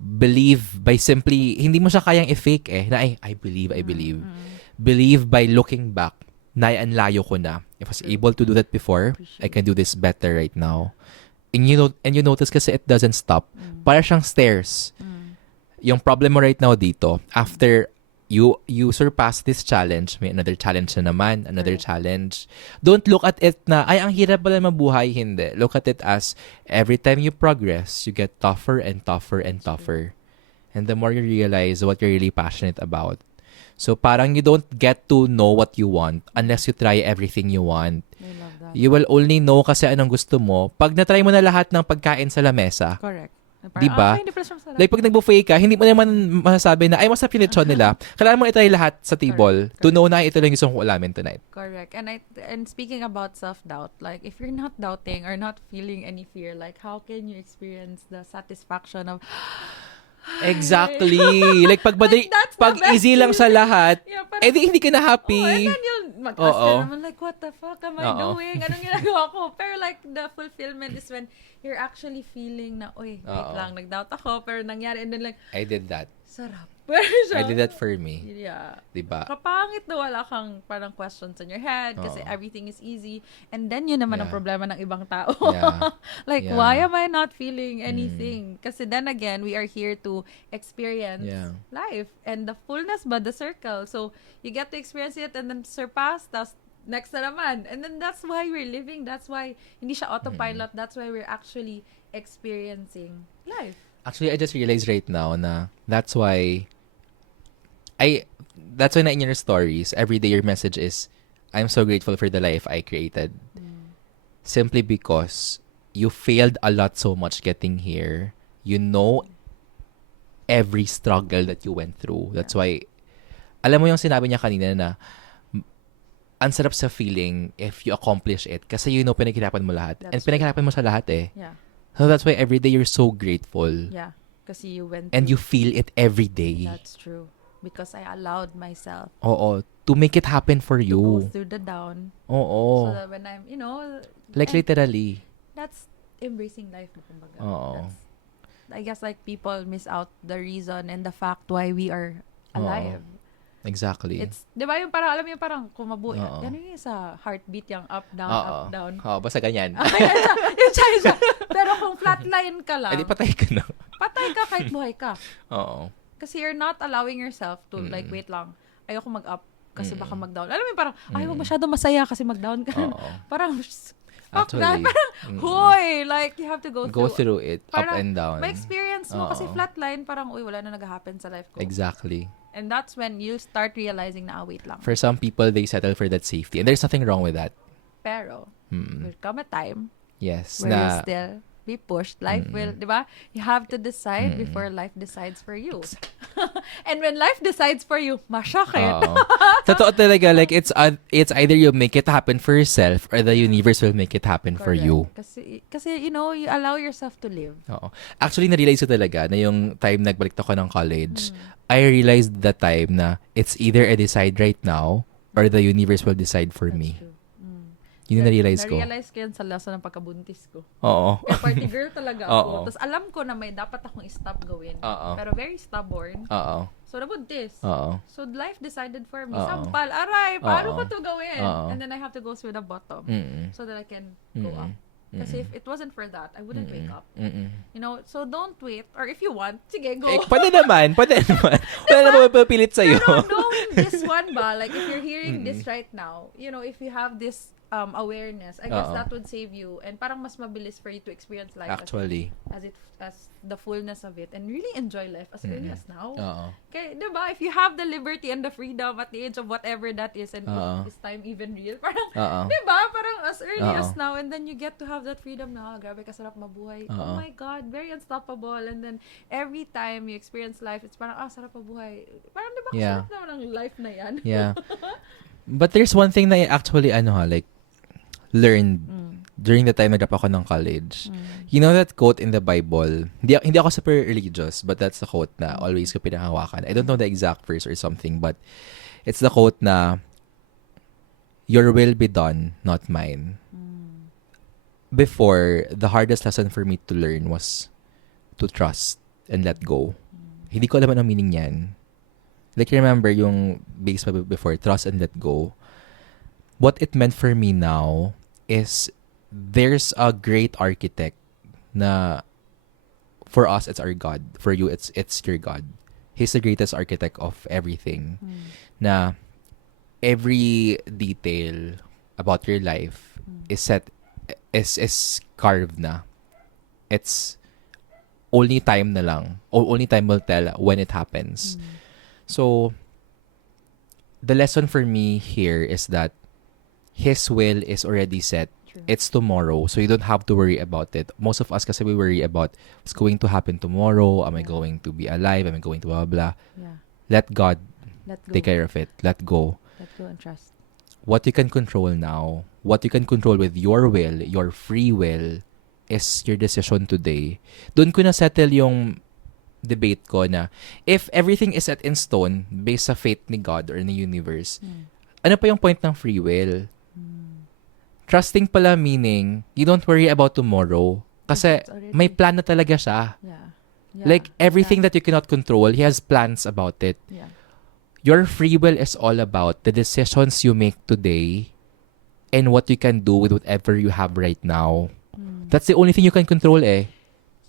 Believe by simply, hindi mo siya kayang i-fake na I believe. Believe by looking back, na ang layo ko na. If I was able to do that before, I can do this better right now. And you notice kasi it doesn't stop. Para siyang stairs. Yung problem mo right now dito, after you surpass this challenge, may another challenge na naman, another challenge. Don't look at it na, ay, ang hirap pala mabuhay. Hindi. Look at it as, every time you progress, you get tougher and tougher and tougher. And the more you realize what you're really passionate about. So parang you don't get to know what you want unless you try everything you want. I love that. You will only know kasi anong gusto mo pag na-try mo na lahat ng pagkain sa lamesa. Correct. Diba? Okay, hindi pala siya masarap. Like pag nag-buffet ka, hindi mo naman masasabi na, ay, masarap yung lechon nila. Kailangan mo i-try lahat sa table to know na ito lang yung gusto kong ulamin tonight. Correct. And speaking about self-doubt, like if you're not doubting or not feeling any fear, like how can you experience the satisfaction of Exactly. Like pag easy lang sa lahat, hindi ka na happy. Oh, and then you'll mag-ask ka naman like, what the fuck am I doing? Anong ginagawa ko? Pero like the fulfillment is when you're actually feeling na, wait lang, nag-doubt ako, pero nangyari, and then like, I did that. sarap. I did that for me. Yeah. Diba? Kapangit na wala kang parang questions in your head kasi everything is easy. And then yun naman ang problema ng ibang tao. Like, why am I not feeling anything? Kasi then again, we are here to experience life. And the fullness ba, the circle. So, you get to experience it and then surpass, tas next na naman. And then that's why we're living. That's why hindi siya autopilot. That's why we're actually experiencing life. Actually, I just realized right now na that's why na in your stories, every day your message is, I'm so grateful for the life I created. Simply because you failed a lot so much getting here. You know every struggle that you went through. That's why, alam mo yung sinabi niya kanina na, ang sarap sa feeling if you accomplish it. Kasi you know, pinaghirapan mo lahat. And pinaghirapan mo sa lahat eh. Yeah. So that's why every day you're so grateful. Yeah. Kasi you went And you through. feel it every day. That's true. Because I allowed myself Oo. To make it happen for to go you. through the down. Oo. So that when I'm, Like and literally. that's embracing life. Kumbaga. Oo. I guess like people miss out the reason and the fact why we are alive. Exactly. It's, di ba yung parang, alam mo yung parang kumabuhay. Oo. Ganun yung sa heartbeat, yung up, down, Oo. up, down. Oo, basta ganyan. Yun siya. Pero kung flatline ka lang, Eh, di patay ka na. patay ka kahit buhay ka. Oo. Kasi you're not allowing yourself to like, wait lang, ayoko mag-up kasi baka mag-down. Alam mo yung parang, ay, huwag masyado masaya kasi mag-down ka. Oo. Parang, fuck that. Actually. Parang, hoy, like, you have to go through it, up parang and down. may experience mo kasi Oo. flatline, parang, uy, wala na nag-happen sa life ko. Exactly. And that's when you start realizing na, wait lang. For some people, they settle for that safety. And there's nothing wrong with that. Pero, will come a time Yes. where you Na, still be pushed. Life will, di ba? You have to decide before life decides for you. And when life decides for you, masyakit. Oo. Totoo talaga, like, it's either you make it happen for yourself or the universe will make it happen for you. Kasi, you allow yourself to live. Oo. Actually, na-realize ko talaga na yung time nagbalik ako ng college, I realized the time na it's either I decide right now or the universe will decide for That's me. true. Yun yung na-realize ko. Na-realize ko yun sa lesson ng pagkabuntis ko. Oo. Kaya party girl talaga Oo. ako. Tapos alam ko na may dapat akong stop gawin. Oo. Pero very stubborn. Oo. So, nabuntis. Oo. So, life decided for me. Oo. Sampal, aray, paano Oo. ko to gawin? Oo. And then I have to go through the bottom so that I can go up. Kasi if it wasn't for that, I wouldn't wake up. So don't wait. Or if you want, sige, go. Eh, pwede naman. Wala naman mapapilit sa'yo. Pero knowing this one ba, like if you're hearing this right now, if you have this awareness, I guess Oo. that would save you. And parang mas mabilis for you to experience life Actually. as the fullness of it and really enjoy life as early as now. Oo. Okay, diba? If you have the liberty and the freedom at the age of whatever that is, and is time even real? Parang, Oo. diba? Parang as early Oo. as now, and then you get to have that freedom na, grabe kasarap mabuhay. Oh my God, very unstoppable. And then, every time you experience life, it's parang, sarap mabuhay. Parang, diba, Yeah. sarap naman ang life na yan. Yeah. But there's one thing that I actually, learned during the time nag-drop ako ng college. You know that quote in the Bible? Hindi ako super religious, but that's the quote na always ko pinanghawakan. I don't know the exact verse or something, but it's the quote na, your will be done, not mine. Before, the hardest lesson for me to learn was to trust and let go. Hindi ko alam anong meaning yan. Like, remember yung base pa before, trust and let go. What it meant for me now is there's a great architect na for us it's our God, for you it's your God. He's the greatest architect of everything. Na every detail about your life is carved na. It's only time na lang. Only time will tell when it happens. So the lesson for me here is that His will is already set. True. It's tomorrow. So you don't have to worry about it. Most of us kasi we worry about what's going to happen tomorrow. Am I going to be alive? Am I going to blah, blah, blah. Yeah. Let God Let go. take care of it. Let go. Let go and trust. What you can control now, what you can control with your will, your free will, is your decision today. Doon ko na settle yung debate ko na if everything is set in stone based sa fate ni God or ni universe, ano pa yung point ng free will? Trusting pala meaning, you don't worry about tomorrow. Kasi It's already- may plan na talaga siya. Yeah. Like, everything that you cannot control, He has plans about it. Yeah. Your free will is all about the decisions you make today and what you can do with whatever you have right now. That's the only thing you can control eh.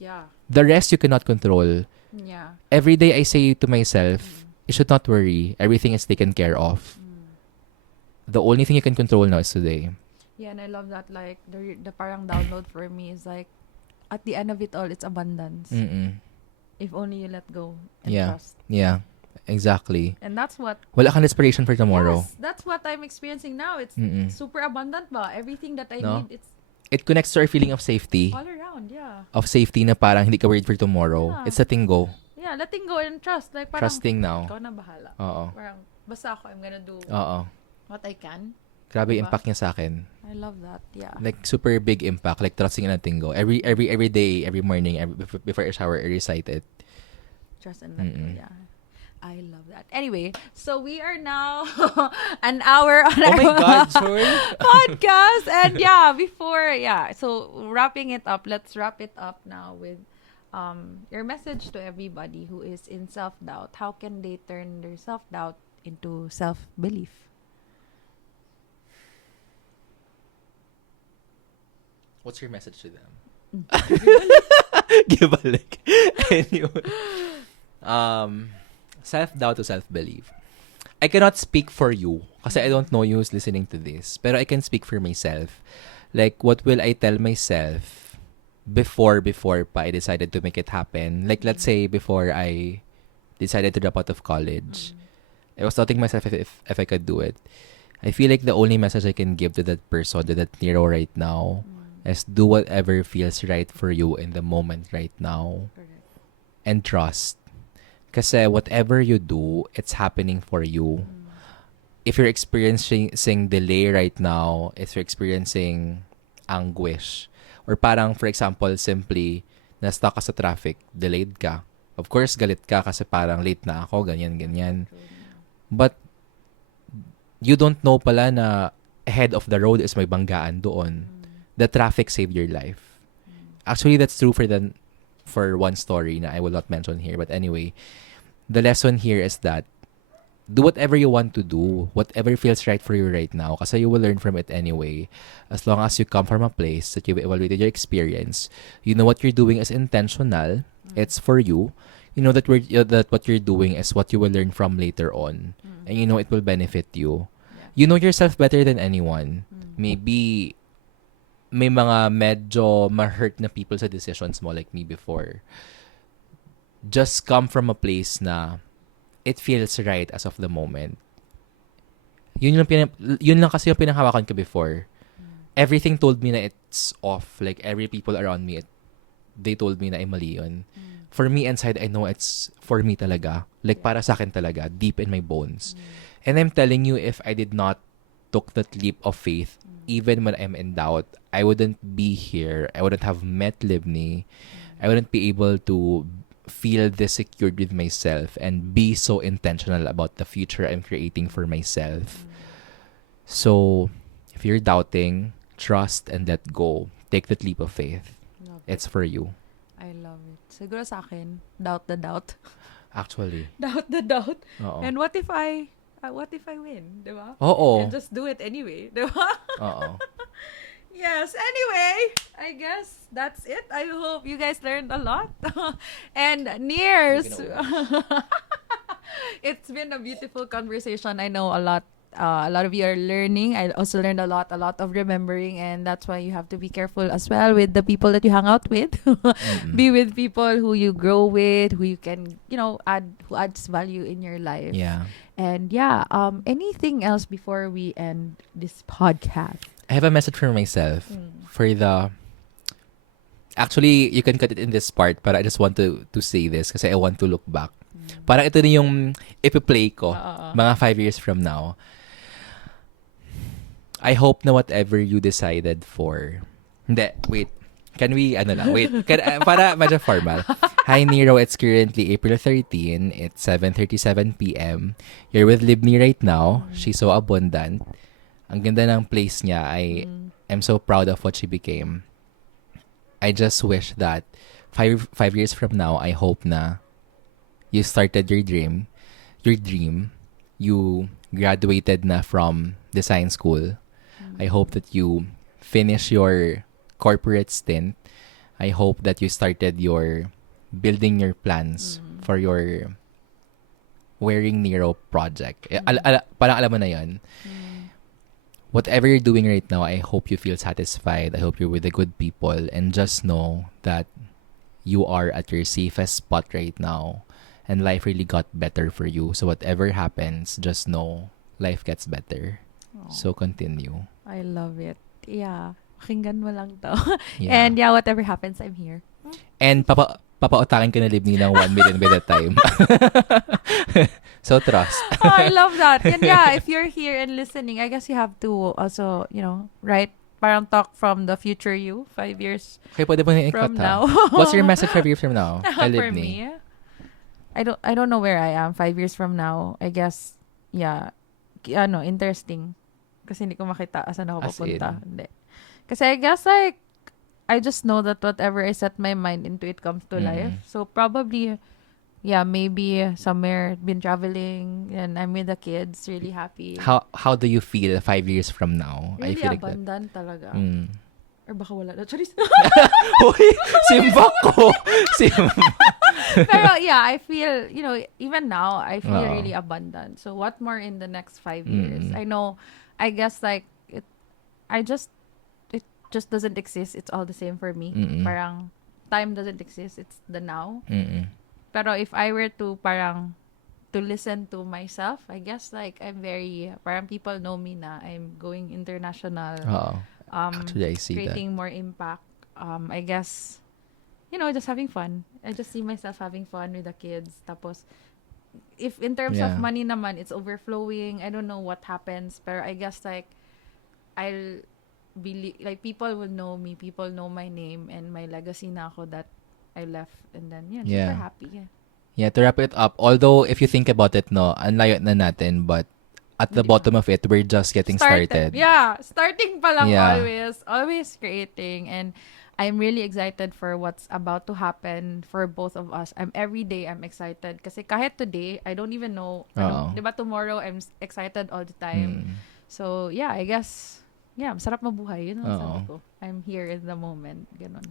Yeah. The rest you cannot control. Yeah. Every day I say to myself, you should not worry. Everything is taken care of. The only thing you can control now is today. Yeah, and I love that, like, the parang download for me is like, at the end of it all, it's abundance. If only you let go and Yeah. trust. Yeah. Exactly. And that's what, Wala kang desperation for tomorrow. yes, that's what I'm experiencing now. It's super abundant ba? Everything that I No? need, it's It connects to our feeling of safety. all around, yeah. Of safety na parang hindi ka worried for tomorrow. Yeah. It's letting go. Yeah, letting go and trust. Like, parang, Trusting now. ikaw na bahala. Oo. Parang, basta ako, I'm gonna do Oo. what I can. Grabe Diba? impact niya sa akin. I love that. Yeah. Like, super big impact. Like, trusting in letting go. Every day, every morning, before I shower, I recite it. Trust and let go. Yeah. I love that. Anyway, so we are now an hour on Oh our my God, sorry. podcast. And so wrapping it up, let's wrap it up now with your message to everybody who is in self-doubt. How can they turn their self-doubt into self-belief? What's your message to them? Gibalik. Anyway. Self-doubt to self-belief. I cannot speak for you kasi I don't know you who's listening to this. Pero I can speak for myself. Like, what will I tell myself before pa I decided to make it happen? Like, let's say before I decided to drop out of college, I was doubting myself if I could do it. I feel like the only message I can give to that person, to that Nero right now, is do whatever feels right for you in the moment right now. Correct. And trust. Kasi whatever you do, it's happening for you. If you're experiencing delay right now, if you're experiencing anguish, or parang, for example, simply, na-stuck ka sa traffic, delayed ka. Of course, galit ka kasi parang late na ako, ganyan. But, you don't know pala na ahead of the road is may banggaan doon. The traffic saved your life. Actually, that's true for one story na I will not mention here. But anyway, the lesson here is that do whatever you want to do, whatever feels right for you right now, kasi you will learn from it anyway. As long as you come from a place that you've evaluated your experience, you know what you're doing is intentional, it's for you. You know that what you're doing is what you will learn from later on. And you know it will benefit you. You know yourself better than anyone. Maybe may mga medyo ma-hurt na people sa decisions mo like me before. Just come from a place na it feels right as of the moment. Yun lang kasi yung pinanghawakan ko before. Everything told me na it's off. Like, every people around me, they told me na ay mali yun. For me, inside, I know it's for me talaga. Like, para sa akin talaga. Deep in my bones. And I'm telling you, if I did not took that leap of faith, even when I'm in doubt, I wouldn't be here. I wouldn't have met Livni. I wouldn't be able to feel this secured with myself and be so intentional about the future I'm creating for myself. So, if you're doubting, trust and let go. Take that leap of faith. It's for you. I love it. Siguro sa akin, doubt the doubt. Actually. Doubt the doubt. Oo. And what if I win? Diba? Oo. And just do it anyway. Diba? Oo. Yes. Anyway, I guess that's it. I hope you guys learned a lot. And Nears, it's been a beautiful conversation. I know a lot of you are learning. I also learned a lot of remembering, and that's why you have to be careful as well with the people that you hang out with. Be with people who you grow with, who you can, who adds value in your life. Yeah. And anything else before we end this podcast? I have a message for myself. Actually, you can cut it in this part, but I just want to say this kasi I want to look back. Parang ito na yung ipi-play ko mga 5 years from now. I hope na whatever you decided for... Hindi, wait. Can we, para medyo formal. Hi, Nero. It's currently April 13. It's 7:37 p.m. You're with Libni right now. She's so abundant. Ang ganda ng place niya. I'm so proud of what she became. I just wish that 5 years from now, I hope na you started your dream. You graduated na from design school. I hope that you finish your corporate stint. I hope that you started your building your plans for your Wearing Nero project. Parang alam mo na yun. Whatever you're doing right now, I hope you feel satisfied. I hope you're with the good people. And just know that you are at your safest spot right now. And life really got better for you. So whatever happens, just know life gets better. Oh. So continue. I love it. Yeah. Pakinggan mo lang to. Yeah. And whatever happens, I'm here. And papautakin ka na Libni ng 1 million by that time. So, trust. Oh, I love that. And yeah, if you're here and listening, I guess you have to also, write, parang talk from the future you, 5 years Okay, pwede mo na from i-cut, now. What's your message 5 years from now? Kay For Libni? me, I don't know where I am 5 years from now. I guess, yeah, interesting. Kasi hindi ko makita asan ako As pupunta. in? Hindi. Kasi I guess like, I just know that whatever I set my mind into, it comes to life. So probably, yeah, maybe somewhere, been traveling, and I'm with the kids, really happy. How do you feel 5 years from now? Really I feel like that. abundant talaga. Or baka wala na. Charis. Uy, simbak ko. Pero yeah, I feel, even now, I feel Oo. really abundant. So what more in the next 5 years? I guess like, it just doesn't exist. It's all the same for me. Parang, time doesn't exist. It's the now. Pero if I were to to listen to myself, I guess like I'm very, parang people know me na I'm going international. Oo. Actually, I see creating more impact. I guess, just having fun. I just see myself having fun with the kids. Tapos, if in terms of money naman, it's overflowing. I don't know what happens. Pero I guess like, I'll believe, like people will know me. People know my name and my legacy na ako that I left. And then, super happy. Yeah, to wrap it up, although if you think about it, no, ang layo na natin, but at the bottom of it, we're just getting started. Yeah, starting pa lang Yeah. always creating. And I'm really excited for what's about to happen for both of us. Every day I'm excited. Kasi kahit today, I don't even know. Diba tomorrow, I'm excited all the time. So, yeah, I guess, masarap mabuhay. Yun ang sabi ko. I'm here in the moment. Ganon.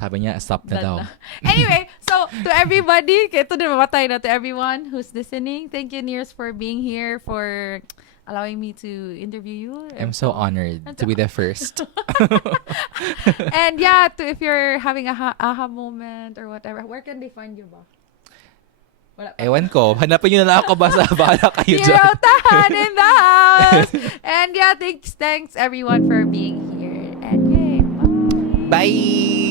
Sabi niya, stop na daw. Anyway, so to everybody, ito din mamatay na, to everyone who's listening, thank you, Nears, for being here, for allowing me to interview you. I'm so honored to be the first. And yeah, if you're having a aha moment or whatever, where can they find you ba? Wala pa. Ewan ko. Hanapin nyo na lang ako. Basta bahala kayo dyan. Nero Tajan in the house! And yeah, thanks everyone for being here. And yay, bye! Bye!